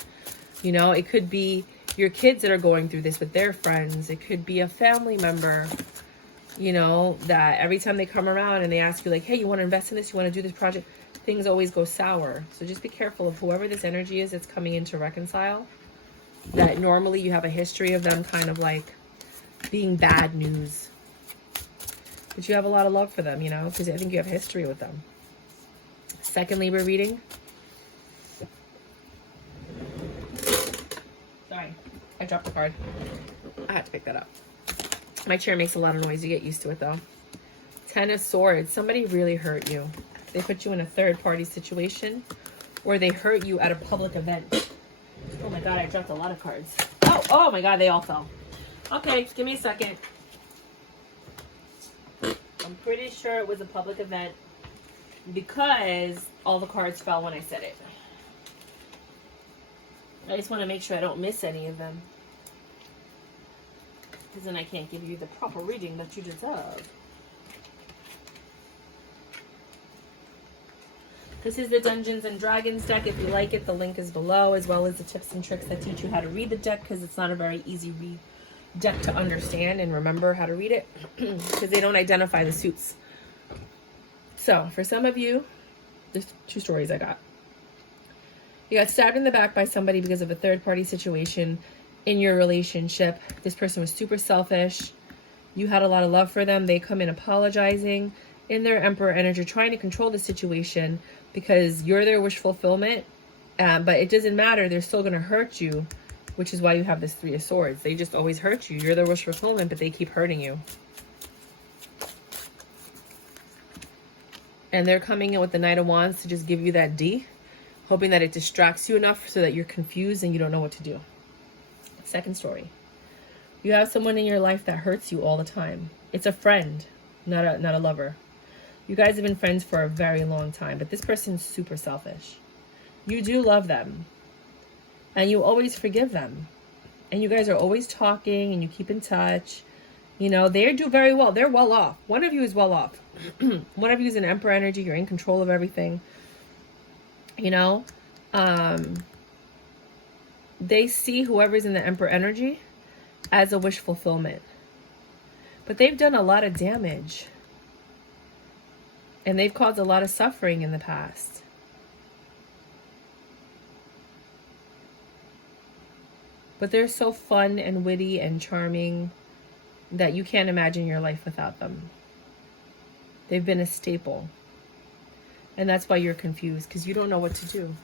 You know, it could be your kids that are going through this with their friends. It could be a family member, you know, that every time they come around and they ask you like, hey, you want to invest in this? You want to do this project? Things always go sour. So just be careful of whoever this energy is that's coming in to reconcile. That normally you have a history of them kind of like being bad news. But you have a lot of love for them, you know, because I think you have history with them. Second Libra reading. Sorry, I dropped the card. I had to pick that up. My chair makes a lot of noise. You get used to it, though. Ten of Swords. Somebody really hurt you. They put you in a third-party situation, or they hurt you at a public event. Oh, my God. I dropped a lot of cards. Oh, my God. They all fell. Okay, give me a second. I'm pretty sure it was a public event because all the cards fell when I said it. I just want to make sure I don't miss any of them, because then I can't give you the proper reading that you deserve. This is the Dungeons and Dragons deck. If you like it, the link is below, as well as the tips and tricks that teach you how to read the deck, because it's not a very easy deck to understand and remember how to read it, because they don't identify the suits. So, for some of you, there's 2 stories I got. You got stabbed in the back by somebody because of a third-party situation in your relationship. This person was super selfish. You had a lot of love for them. They come in apologizing in their Emperor energy, trying to control the situation because you're their wish fulfillment. But it doesn't matter. They're still going to hurt you, which is why you have this 3 of Swords. They just always hurt you. You're their wish fulfillment, but they keep hurting you. And they're coming in with the Knight of Wands to just give you that D, hoping that it distracts you enough so that you're confused and you don't know what to do. Second story. You have someone in your life that hurts you all the time. It's a friend, not a lover. You guys have been friends for a very long time, but this person's super selfish. You do love them, and you always forgive them. And you guys are always talking, and you keep in touch. You know, they do very well. They're well off. One of you is well off. One of you is an Emperor energy. You're in control of everything. You know, they see whoever's in the Emperor energy as a wish fulfillment. But they've done a lot of damage. And they've caused a lot of suffering in the past. But they're so fun and witty and charming that you can't imagine your life without them. They've been a staple. And that's why you're confused, because you don't know what to do.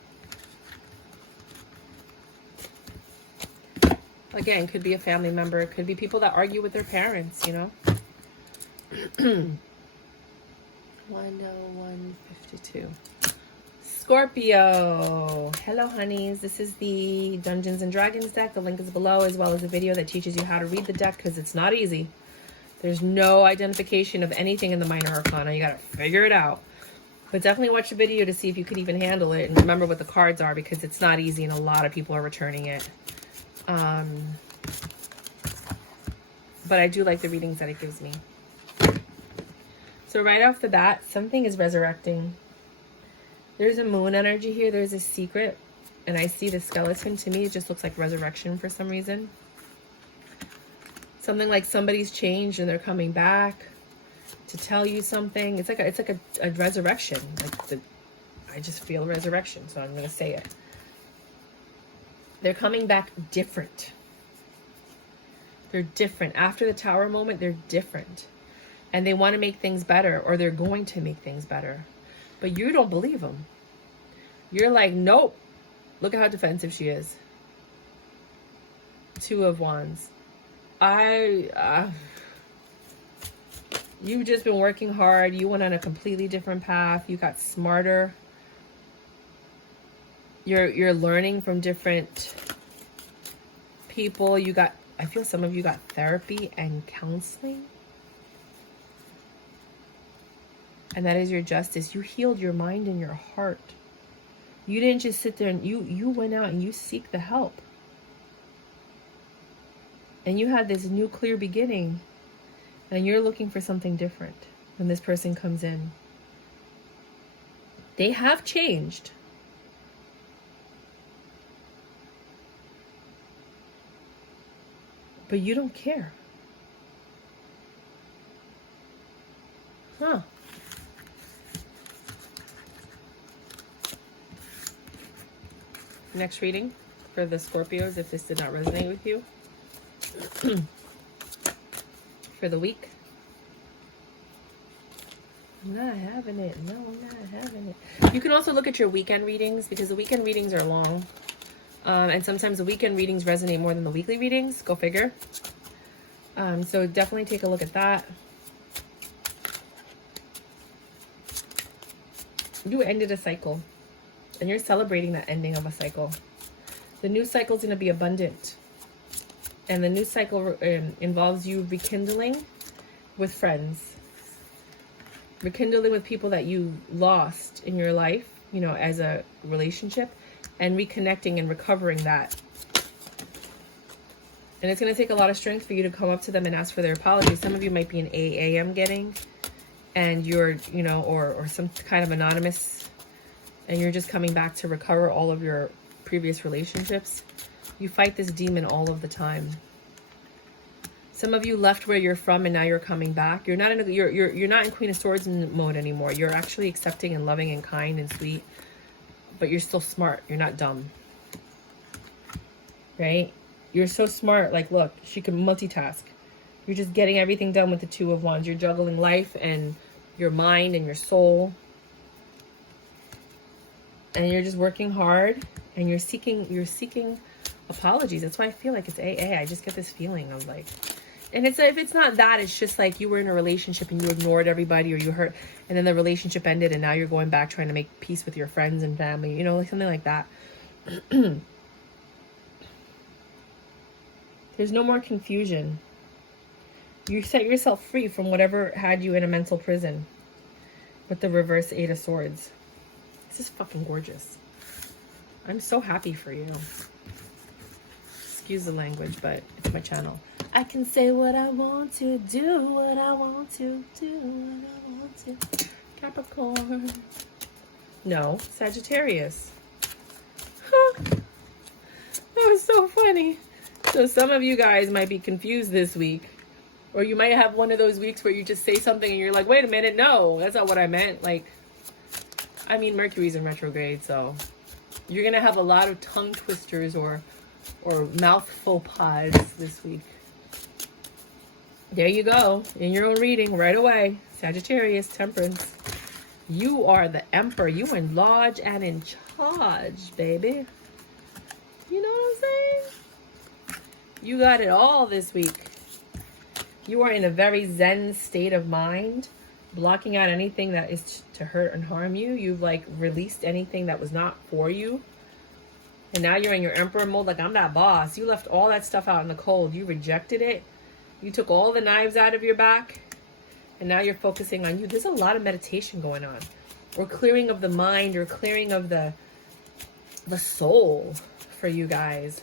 Again, could be a family member. It could be people that argue with their parents, you know. 10152. Scorpio. Hello, honeys. This is the Dungeons and Dragons deck. The link is below, as well as a video that teaches you how to read the deck, because it's not easy. There's no identification of anything in the minor arcana. You got to figure it out. But definitely watch the video to see if you can even handle it. And remember what the cards are, because it's not easy and a lot of people are returning it. But I do like the readings that it gives me. So right off the bat, something is resurrecting. There's a moon energy here. There's a secret. And I see the skeleton. To me, it just looks like resurrection for some reason. Something like somebody's changed and they're coming back to tell you something. It's like a resurrection. I just feel resurrection, so I'm going to say it. They're coming back different. They're different. After the Tower moment, they're different. And they want to make things better, or they're going to make things better. But you don't believe them. You're like, nope. Look at how defensive she is. 2 of Wands. You've just been working hard. You went on a completely different path. You got smarter. You're learning from different people. I feel some of you got therapy and counseling. And that is your justice. You healed your mind and your heart. You didn't just sit there and you went out and you seek the help. And you had this new clear beginning. And you're looking for something different when this person comes in. They have changed. But you don't care. Huh. Next reading for the Scorpios, if this did not resonate with you. For the week. I'm not having it. No, I'm not having it. You can also look at your weekend readings, because the weekend readings are long. And sometimes the weekend readings resonate more than the weekly readings. Go figure. So definitely take a look at that. You ended a cycle. And you're celebrating that ending of a cycle. The new cycle is going to be abundant. And the new cycle involves you rekindling with friends. Rekindling with people that you lost in your life, you know, as a relationship. And reconnecting and recovering that. And it's going to take a lot of strength for you to come up to them and ask for their apologies. Some of you might be an AA I'm getting. And you're, you know, or some kind of anonymous and you're just coming back to recover all of your previous relationships. You fight this demon all of the time. Some of you left where you're from and now you're coming back. You're not in you're not in Queen of Swords mode anymore. You're actually accepting and loving and kind and sweet, but you're still smart. You're not dumb. Right? You're so smart. Like, look, she can multitask. You're just getting everything done with the Two of Wands. You're juggling life and your mind and your soul. And you're just working hard, and you're seeking apologies. That's why I feel like it's AA. I just get this feeling of like, and if it's not that, it's just like you were in a relationship and you ignored everybody, or you hurt, and then the relationship ended and now you're going back trying to make peace with your friends and family, you know, like something like that. There's no more confusion. You set yourself free from whatever had you in a mental prison with the reverse Eight of Swords. This is fucking gorgeous. I'm so happy for you. Excuse the language, but it's my channel. I can say what I want to, do what I want to, do what I want to. Capricorn. No, Sagittarius. Huh. That was so funny. So some of you guys might be confused this week. Or you might have one of those weeks where you just say something and you're like, wait a minute, no, that's not what I meant. Like, I mean, Mercury's in retrograde, so you're going to have a lot of tongue twisters or mouth faux pas this week. There you go. In your own reading right away. Sagittarius, Temperance. You are the emperor. You are in large and in charge, baby. You know what I'm saying? You got it all this week. You are in a very zen state of mind, blocking out anything that is to hurt and harm you. You've like released anything that was not for you. And now you're in your emperor mode, like, I'm that boss. You left all that stuff out in the cold. You rejected it. You took all the knives out of your back. And now you're focusing on you. There's a lot of meditation going on. Or clearing of the mind, or clearing of the soul for you guys.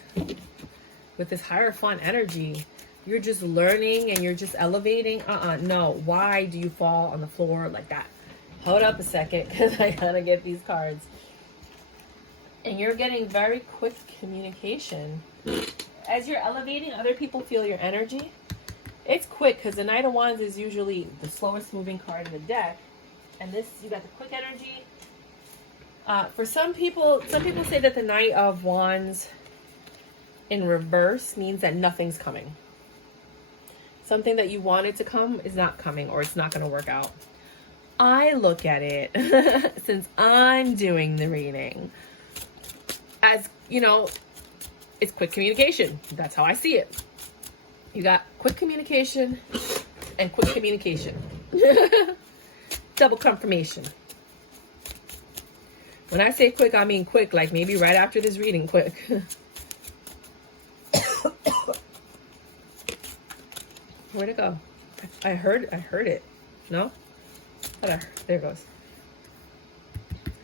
With this Hierophant energy. You're just learning and you're just elevating. No. Why do you fall on the floor like that? Hold up a second, because I gotta get these cards. And you're getting very quick communication. As you're elevating, other people feel your energy. It's quick, because the Knight of Wands is usually the slowest moving card in the deck. And this, you got the quick energy. For some people say that the Knight of Wands in reverse means that nothing's coming. Something that you wanted to come is not coming, or it's not going to work out. I look at it, since I'm doing the reading, as, you know, it's quick communication. That's how I see it. You got quick communication and quick communication. Double confirmation. When I say quick, I mean quick, like maybe right after this reading, quick. Where'd it go? I heard it. No? There it goes.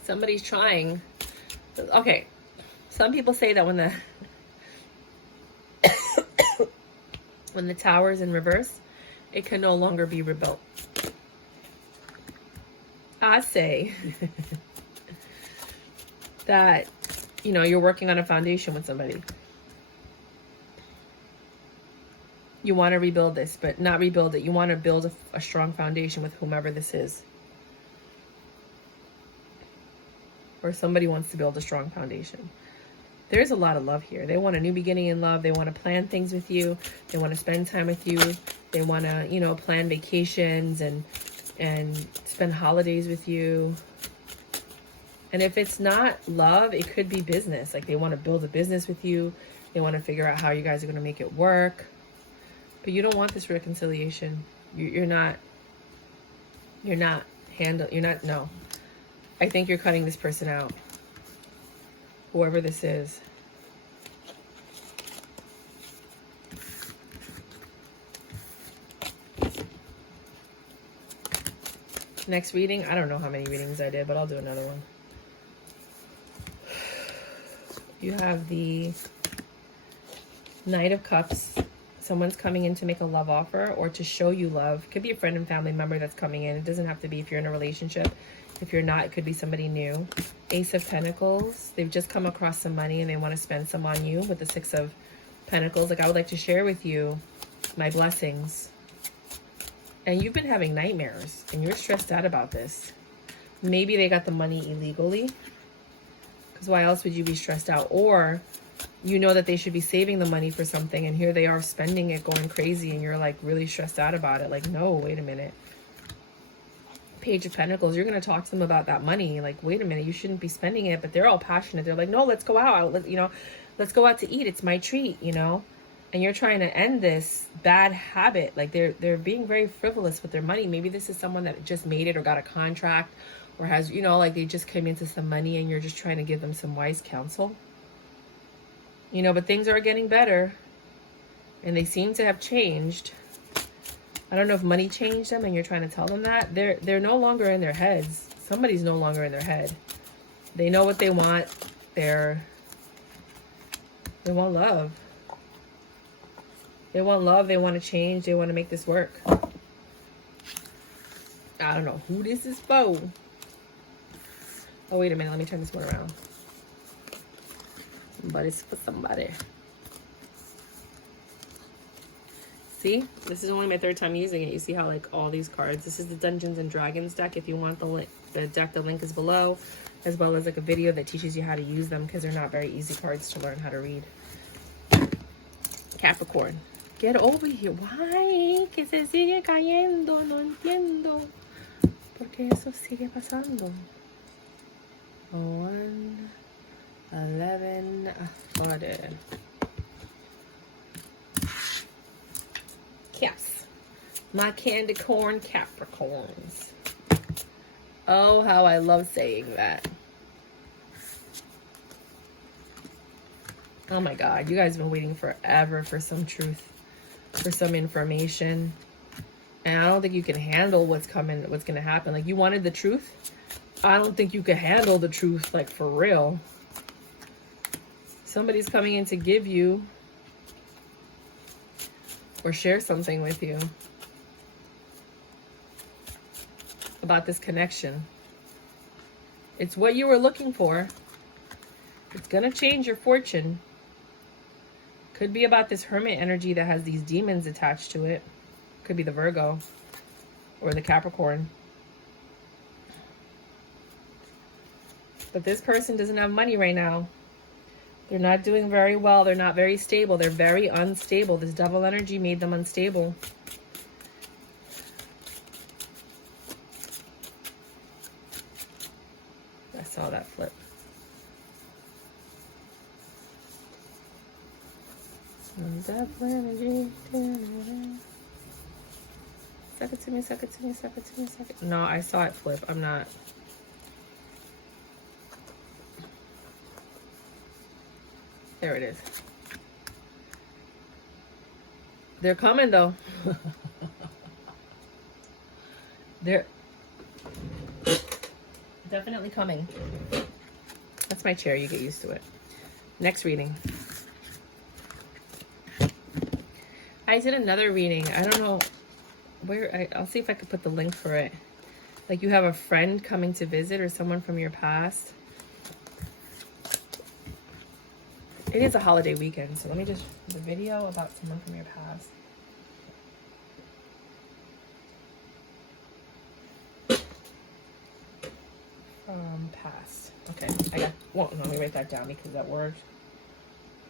Somebody's trying. Okay. Some people say that when the tower is in reverse, it can no longer be rebuilt. I say that, you know, you're working on a foundation with somebody. You want to rebuild this, but not rebuild it. You want to build a strong foundation with whomever this is. Or somebody wants to build a strong foundation. There's a lot of love here. They want a new beginning in love. They want to plan things with you. They want to spend time with you. They want to, you know, plan vacations and spend holidays with you. And if it's not love, it could be business. Like they want to build a business with you. They want to figure out how you guys are going to make it work. But you don't want this reconciliation. No. I think you're cutting this person out. Whoever this is. Next reading, I don't know how many readings I did, but I'll do another one. You have the Knight of Cups. Someone's coming in to make a love offer or to show you love. Could be a friend and family member that's coming in. It doesn't have to be if you're in a relationship. If you're not, it could be somebody new. Ace of Pentacles. They've just come across some money and they want to spend some on you with the Six of Pentacles. Like, I would like to share with you my blessings. And you've been having nightmares and you're stressed out about this. Maybe they got the money illegally. Because why else would you be stressed out? Or you know that they should be saving the money for something and here they are spending it, going crazy, and you're like really stressed out about it. Like, no, wait a minute. Page of Pentacles, you're going to talk to them about that money. Like, wait a minute, you shouldn't be spending it. But they're all passionate. They're like, no, let's go out. Let's go out to eat. It's my treat, And you're trying to end this bad habit. Like, they're being very frivolous with their money. Maybe this is someone that just made it or got a contract or has, like they just came into some money and you're just trying to give them some wise counsel. But things are getting better and they seem to have changed. I don't know if money changed them and you're trying to tell them that. They're no longer in their heads. Somebody's no longer in their head. They know what they want. They want love. They want love. They want to change. They want to make this work. I don't know who this is for. Oh, wait a minute. Let me turn this one around. But it's for somebody. See, this is only my third time using it. You see how like all these cards. This is the Dungeons and Dragons deck. If you want the deck, the link is below, as well as like a video that teaches you how to use them because they're not very easy cards to learn how to read. Capricorn, get over here. Why? Que se sigue cayendo. No entiendo. ¿Por qué eso sigue pasando? 1, 11, Father. Yes. My candy corn Capricorns. Oh, how I love saying that. Oh my God, you guys have been waiting forever for some truth, for some information. And I don't think you can handle what's coming, what's going to happen. Like, you wanted the truth. I don't think you can handle the truth, like, for real. Somebody's coming in to give you or share something with you about this connection. It's what you were looking for. It's going to change your fortune. Could be about this Hermit energy that has these demons attached to it. Could be the Virgo or the Capricorn. But this person doesn't have money right now. They're not doing very well. They're not very stable. They're very unstable. This Devil energy made them unstable. I saw that flip. Devil energy. Suck it to me, suck it to me, suck it to me, suck it. No, I saw it flip. I'm not. There it is. They're coming though. They're definitely coming. That's my chair. You get used to it. Next reading. I did another reading. I don't know where. I'll see if I could put the link for it. Like, you have a friend coming to visit or someone from your past. It is a holiday weekend, so let me just do the video about someone from your past. From past. Okay, let me write that down because that word,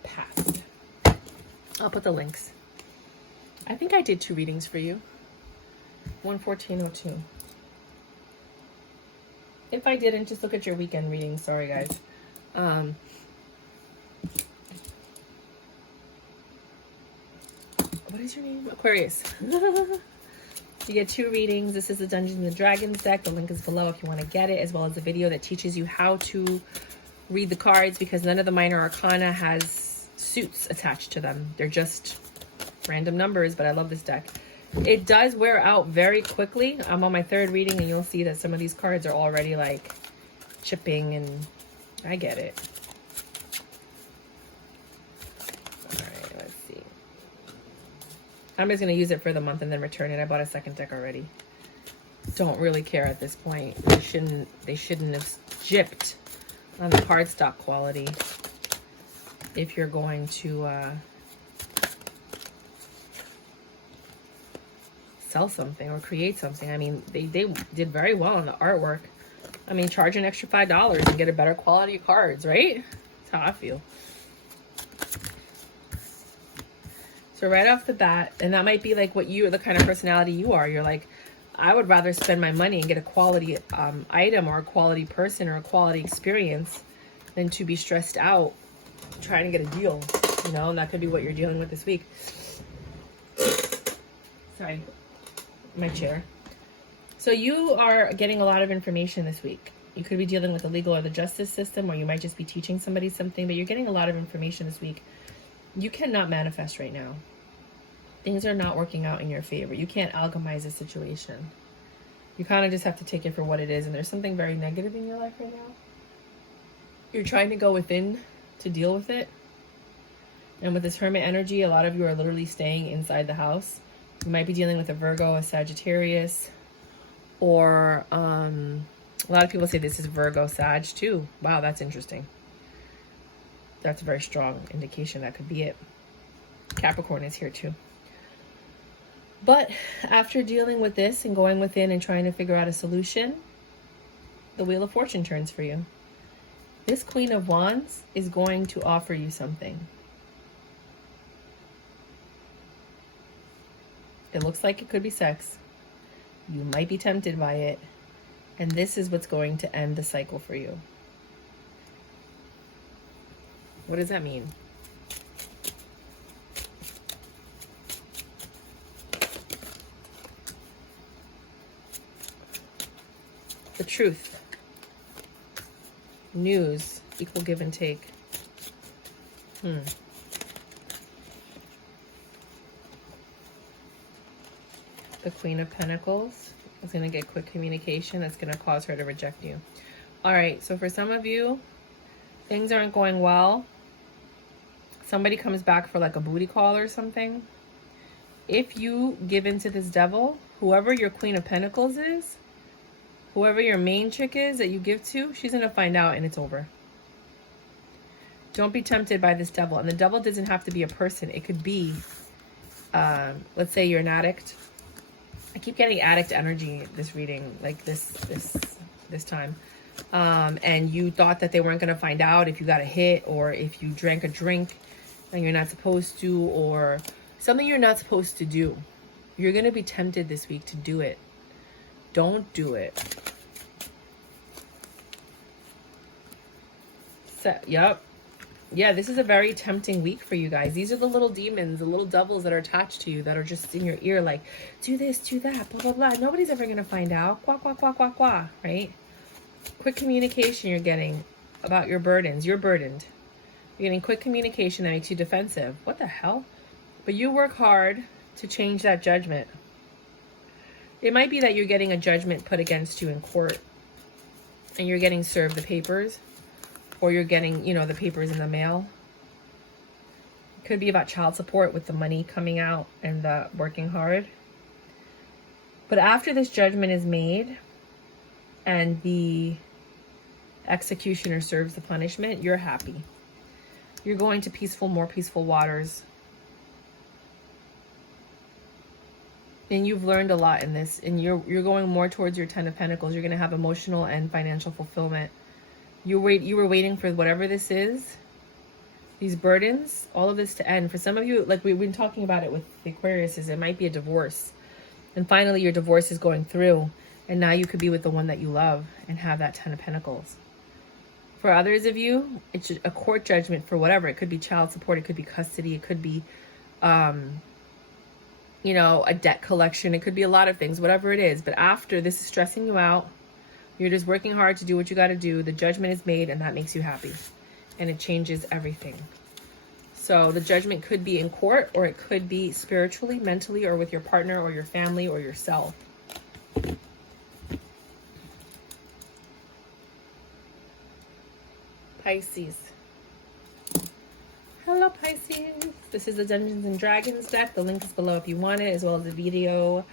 past. I'll put the links. I think I did 2 readings for you. 11402. If I didn't, just look at your weekend reading. Sorry, guys. What is your name? Aquarius. You get 2 readings. This is the Dungeons and Dragons deck. The link is below if you want to get it, as well as a video that teaches you how to read the cards, because none of the minor arcana has suits attached to them. They're just random numbers, but I love this deck. It does wear out very quickly. I'm on my 3rd reading, and you'll see that some of these cards are already like chipping, and I get it. I'm just going to use it for the month and then return it. I bought a 2nd deck already. don't really care at this point. They shouldn't have gypped on the cardstock quality if you're going to sell something or create something. I mean, they did very well on the artwork. I mean, charge an extra $5 and get a better quality of cards, right? That's how I feel. So right off the bat, and that might be like what you, the kind of personality you are. You're like, I would rather spend my money and get a quality item or a quality person or a quality experience than to be stressed out trying to get a deal, you know, and that could be what you're dealing with this week. Sorry, my chair. So you are getting a lot of information this week. You could be dealing with the legal or the justice system, or you might just be teaching somebody something, but you're getting a lot of information this week. You cannot manifest right now. Things are not working out in your favor. You can't alchemize a situation. You kind of just have to take it for what it is, and there's something very negative in your life right now. You're trying to go within to deal with it. And with this Hermit energy, a lot of you are literally staying inside the house. You might be dealing with a Virgo, a Sagittarius, or a lot of people say this is Virgo Sag too. Wow, that's interesting. That's a very strong indication that could be it. Capricorn is here too. But after dealing with this and going within and trying to figure out a solution, the Wheel of Fortune turns for you. This Queen of Wands is going to offer you something. It looks like it could be sex. You might be tempted by it. And this is what's going to end the cycle for you. What does that mean? The truth. News. Equal give and take. The Queen of Pentacles is going to get quick communication that's going to cause her to reject you. All right, so for some of you, things aren't going well. Somebody comes back for like a booty call or something. If you give into this devil, whoever your Queen of Pentacles is, whoever your main chick is that you give to, she's going to find out and it's over. Don't be tempted by this devil. And the devil doesn't have to be a person. It could be, let's say you're an addict. I keep getting addict energy this reading, like this time. And you thought that they weren't going to find out if you got a hit or if you drank a drink and you're not supposed to, or something you're not supposed to do. You're going to be tempted this week to do it. Don't do it. So, yep. Yeah, this is a very tempting week for you guys. These are the little demons, the little devils that are attached to you, that are just in your ear like, do this, do that, blah, blah, blah. Nobody's ever going to find out. Quack, quack, quack, quack, quack, right? Quick communication you're getting about your burdens. You're burdened. You're getting quick communication that makes you defensive. What the hell? But you work hard to change that judgment. It might be that you're getting a judgment put against you in court and you're getting served the papers, or you're getting, you know, the papers in the mail. It could be about child support with the money coming out and the working hard. But after this judgment is made and the executioner serves the punishment, you're happy. You're going to more peaceful waters. And you've learned a lot in this, and you're going more towards your 10 of Pentacles. You're going to have emotional and financial fulfillment. You were waiting for whatever this is, these burdens, all of this to end. For some of you, like we've been talking about it with the Aquarius, it might be a divorce. And finally your divorce is going through, and now you could be with the one that you love and have that 10 of Pentacles. For others of you, it's a court judgment for whatever. It could be child support, it could be custody, it could be you know, a debt collection. It could be a lot of things, whatever it is. But after this is stressing you out, you're just working hard to do what you got to do. The judgment is made, and that makes you happy. And it changes everything. So the judgment could be in court, or it could be spiritually, mentally, or with your partner or your family or yourself. Pisces. Hello, Pisces. This is the Dungeons and Dragons deck. The link is below if you want it, as well as a video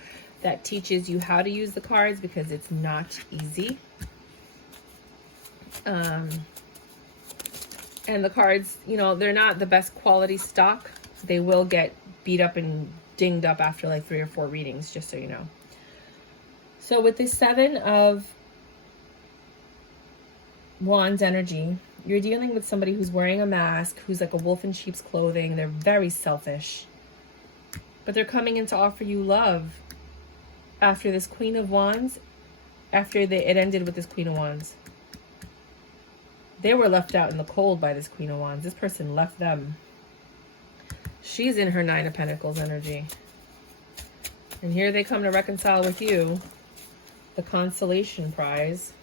that teaches you how to use the cards, because it's not easy. And the cards, you know, they're not the best quality stock. They will get beat up and dinged up after like 3 or 4 readings, just so you know. So with this 7 of Wands energy, you're dealing with somebody who's wearing a mask, who's like a wolf in sheep's clothing. They're very selfish, but they're coming in to offer you love after this Queen of Wands, it ended with this Queen of Wands. They were left out in the cold by this Queen of Wands. This person left them. She's in her 9 of Pentacles energy. And here they come to reconcile with you. The consolation prize.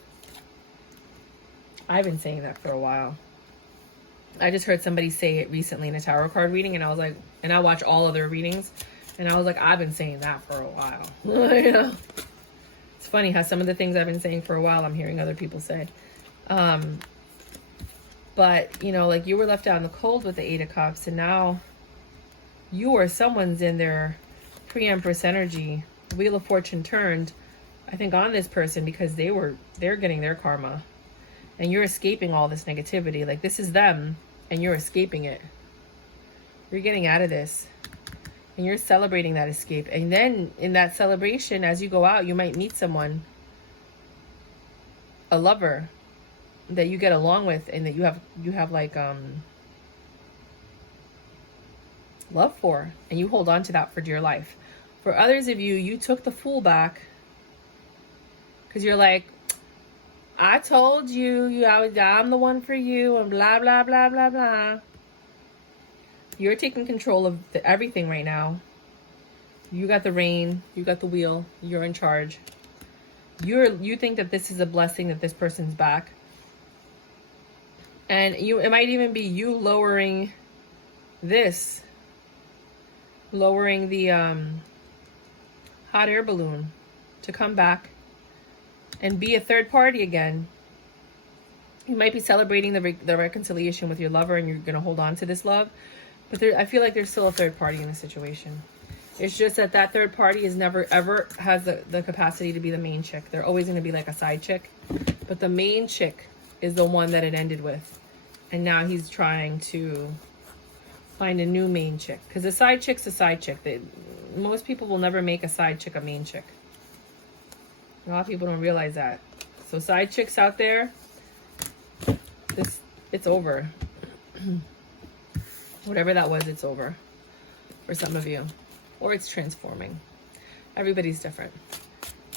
I've been saying that for a while. I just heard somebody say it recently in a tarot card reading, and I was like, and I watch all of their readings, and I was like, I've been saying that for a while. You know? It's funny how some of the things I've been saying for a while, I'm hearing other people say. But, you know, like you were left out in the cold with the 8 of Cups, and now you or someone's in their pre-Empress energy. The Wheel of Fortune turned, I think, on this person because they're getting their karma. And you're escaping all this negativity. Like, this is them, and you're escaping it. You're getting out of this. And you're celebrating that escape. And then, in that celebration, as you go out, you might meet someone, a lover, that you get along with, and that you have like, love for. And you hold on to that for dear life. For others of you, you took the Fool back. Because you're like, I told you, I'm the one for you, and blah, blah, blah, blah, blah. You're taking control of everything right now. You got the reign, you got the wheel, you're in charge. You think that this is a blessing, that this person's back. And it might even be you lowering this. Lowering the hot air balloon to come back and be a third party again. You might be celebrating the reconciliation with your lover, and you're going to hold on to this love. But I feel like there's still a third party in the situation. It's just that third party is never, ever has the capacity to be the main chick. They're always going to be like a side chick. But the main chick is the one that it ended with. And now he's trying to find a new main chick. Because a side chick's a side chick. Most people will never make a side chick a main chick. A lot of people don't realize that. So side chicks out there, it's over. Whatever that was, it's over for some of you. Or it's transforming. Everybody's different.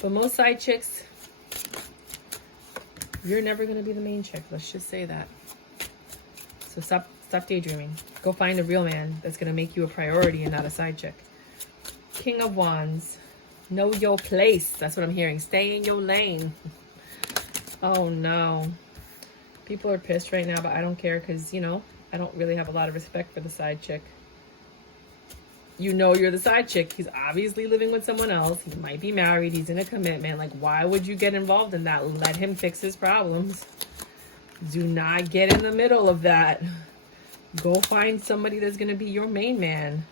But most side chicks, you're never going to be the main chick. Let's just say that. So stop daydreaming. Go find a real man that's going to make you a priority and not a side chick. King of Wands. Know your place. That's what I'm hearing. Stay in your lane. Oh, no. People are pissed right now, but I don't care because, you know, I don't really have a lot of respect for the side chick. You know you're the side chick. He's obviously living with someone else. He might be married. He's in a commitment. Like, why would you get involved in that? Let him fix his problems. Do not get in the middle of that. Go find somebody that's going to be your main man.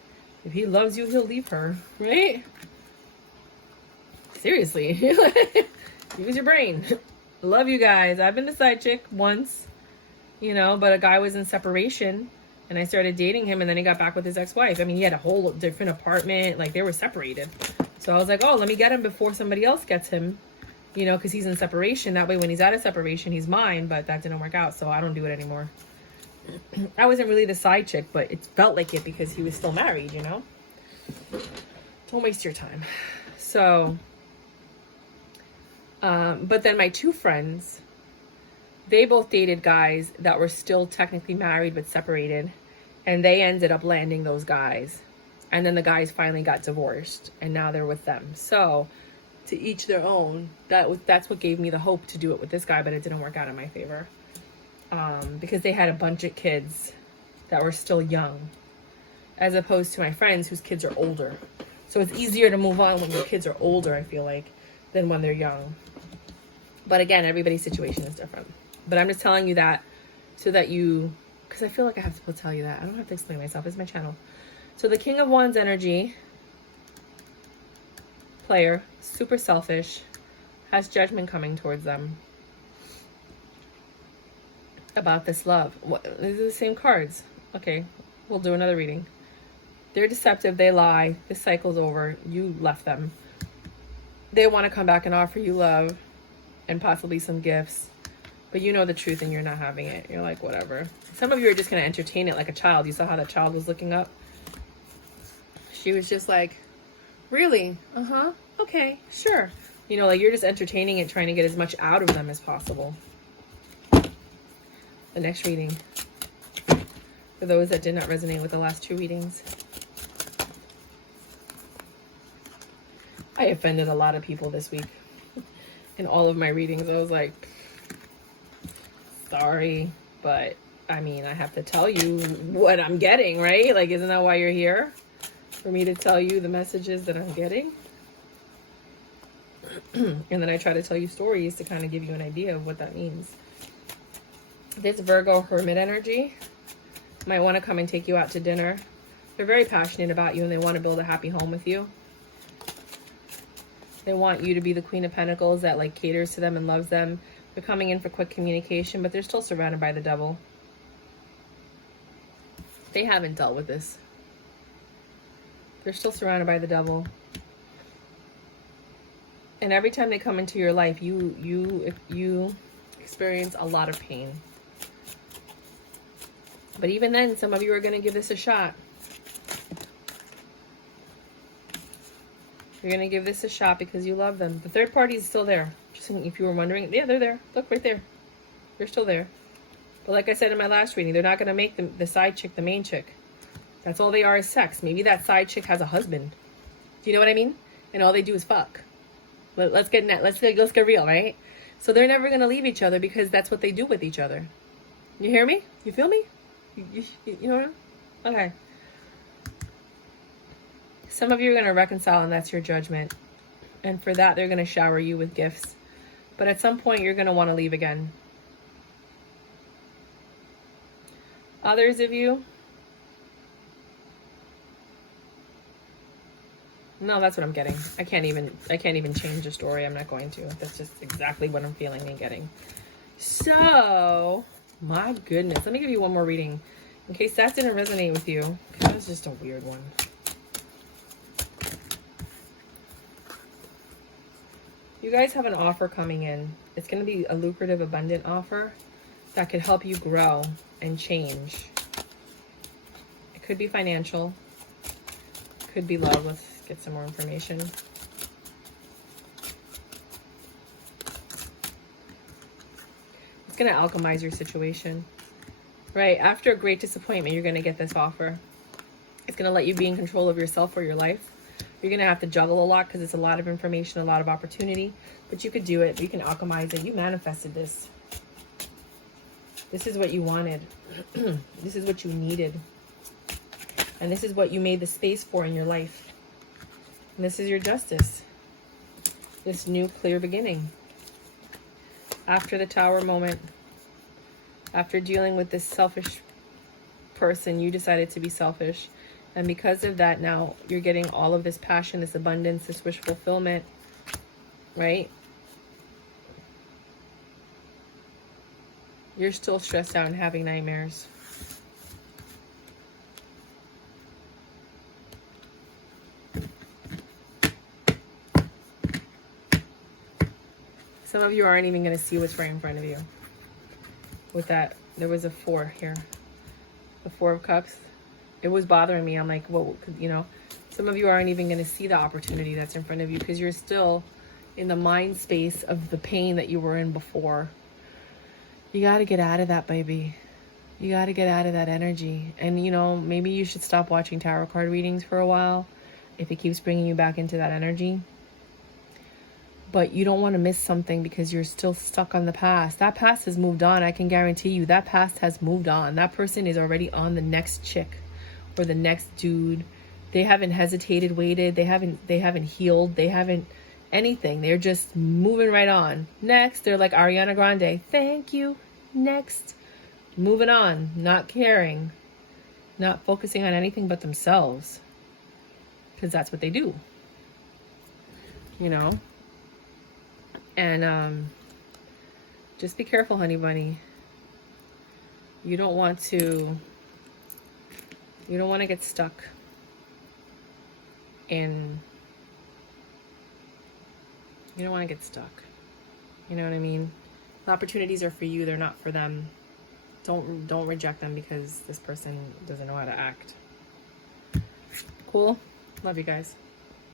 If he loves you, he'll leave her, right? Seriously. Use your brain. Love you guys. I've been the side chick once, you know, but a guy was in separation and I started dating him, and then he got back with his ex-wife. I mean, he had a whole different apartment. Like, they were separated. So I was like, oh, let me get him before somebody else gets him, you know, because he's in separation. That way, when he's out of separation, he's mine, but that didn't work out. So I don't do it anymore. I wasn't really the side chick, but it felt like it because he was still married, you know. Don't waste your time. So, but then my 2 friends, they both dated guys that were still technically married but separated, and they ended up landing those guys. And then the guys finally got divorced, and now they're with them. So, to each their own. That's what gave me the hope to do it with this guy, but it didn't work out in my favor. Because they had a bunch of kids that were still young, as opposed to my friends whose kids are older. So it's easier to move on when your kids are older, I feel like, than when they're young. But again, everybody's situation is different. But I'm just telling you that so that you, because I feel like I have to tell you that. I don't have to explain myself. It's my channel. So the King of Wands energy player, super selfish, has judgment coming towards them about this love. These are the same cards. Okay, we'll do another reading. They're deceptive. They lie. This cycle's over. You left them. They want to come back and offer you love and possibly some gifts. But you know the truth and you're not having it. You're like, whatever. Some of you are just going to entertain it like a child. You saw how that child was looking up? She was just like, really? Uh-huh. Okay, sure. You know, like you're just entertaining it, trying to get as much out of them as possible. The next reading, for those that did not resonate with the last two readings. I offended a lot of people this week. In all of my readings, I was like, sorry, but I mean, I have to tell you what I'm getting, right? Like, isn't that why you're here? For me to tell you the messages that I'm getting? And then I try to tell you stories to kind of give you an idea of what that means. This Virgo hermit energy might want to come and take you out to dinner. They're very passionate about you and they want to build a happy home with you. They want you to be the Queen of Pentacles that like caters to them and loves them. They're coming in for quick communication, but they're still surrounded by the devil. They haven't dealt with this. They're still surrounded by the devil. And every time they come into your life, you experience a lot of pain. But even then, some of you are going to give this a shot. You're going to give this a shot because you love them. The third party is still there. Just if you were wondering, yeah, they're there. Look right there. They're still there. But like I said in my last reading, they're not going to make the side chick the main chick. That's all they are is sex. Maybe that side chick has a husband. Do you know what I mean? And all they do is fuck. Let's get real, right? So they're never going to leave each other because that's what they do with each other. You hear me? You feel me? You know what I'm... Okay. Some of you are going to reconcile and that's your judgment. And for that, they're going to shower you with gifts. But at some point, you're going to want to leave again. Others of you... No, that's what I'm getting. I can't even change the story. I'm not going to. That's just exactly what I'm feeling and getting. So, my goodness. Let me give you one more reading. In case that didn't resonate with you. That was just a weird one. You guys have an offer coming in. It's going to be a lucrative, abundant offer that could help you grow and change. It could be financial. It could be love. Let's get some more information. It's going to alchemize your situation. Right, after a great disappointment, you're going to get this offer. It's going to let you be in control of yourself or your life. You're going to have to juggle a lot because it's a lot of information, a lot of opportunity. But you could do it. You can alchemize it. You manifested this. This is what you wanted. This is what you needed. And this is what you made the space for in your life. And this is your justice. This new clear beginning. After the Tower moment, after dealing with this selfish person, you decided to be selfish. And because of that, now you're getting all of this passion, this abundance, this wish fulfillment, right? You're still stressed out and having nightmares. Some of you aren't even going to see what's right in front of you. With that, there was a 4 here. The 4 of Cups. It was bothering me. I'm like, well, you know, some of you aren't even going to see the opportunity that's in front of you because you're still in the mind space of the pain that you were in before. You got to get out of that, baby. You got to get out of that energy. And, you know, maybe you should stop watching tarot card readings for a while if it keeps bringing you back into that energy. But you don't want to miss something because you're still stuck on the past. That past has moved on. I can guarantee you that past has moved on. That person is already on the next chick or the next dude. They haven't hesitated, waited. They haven't healed. They haven't anything. They're just moving right on. Next, they're like Ariana Grande. Thank you. Next. Moving on. Not caring. Not focusing on anything but themselves. Because that's what they do. you know? And just be careful, honey bunny. You don't want to get stuck in, you don't want to get stuck. You know what I mean? The opportunities are for you, they're not for them. Don't reject them because this person doesn't know how to act. Cool. Love you guys.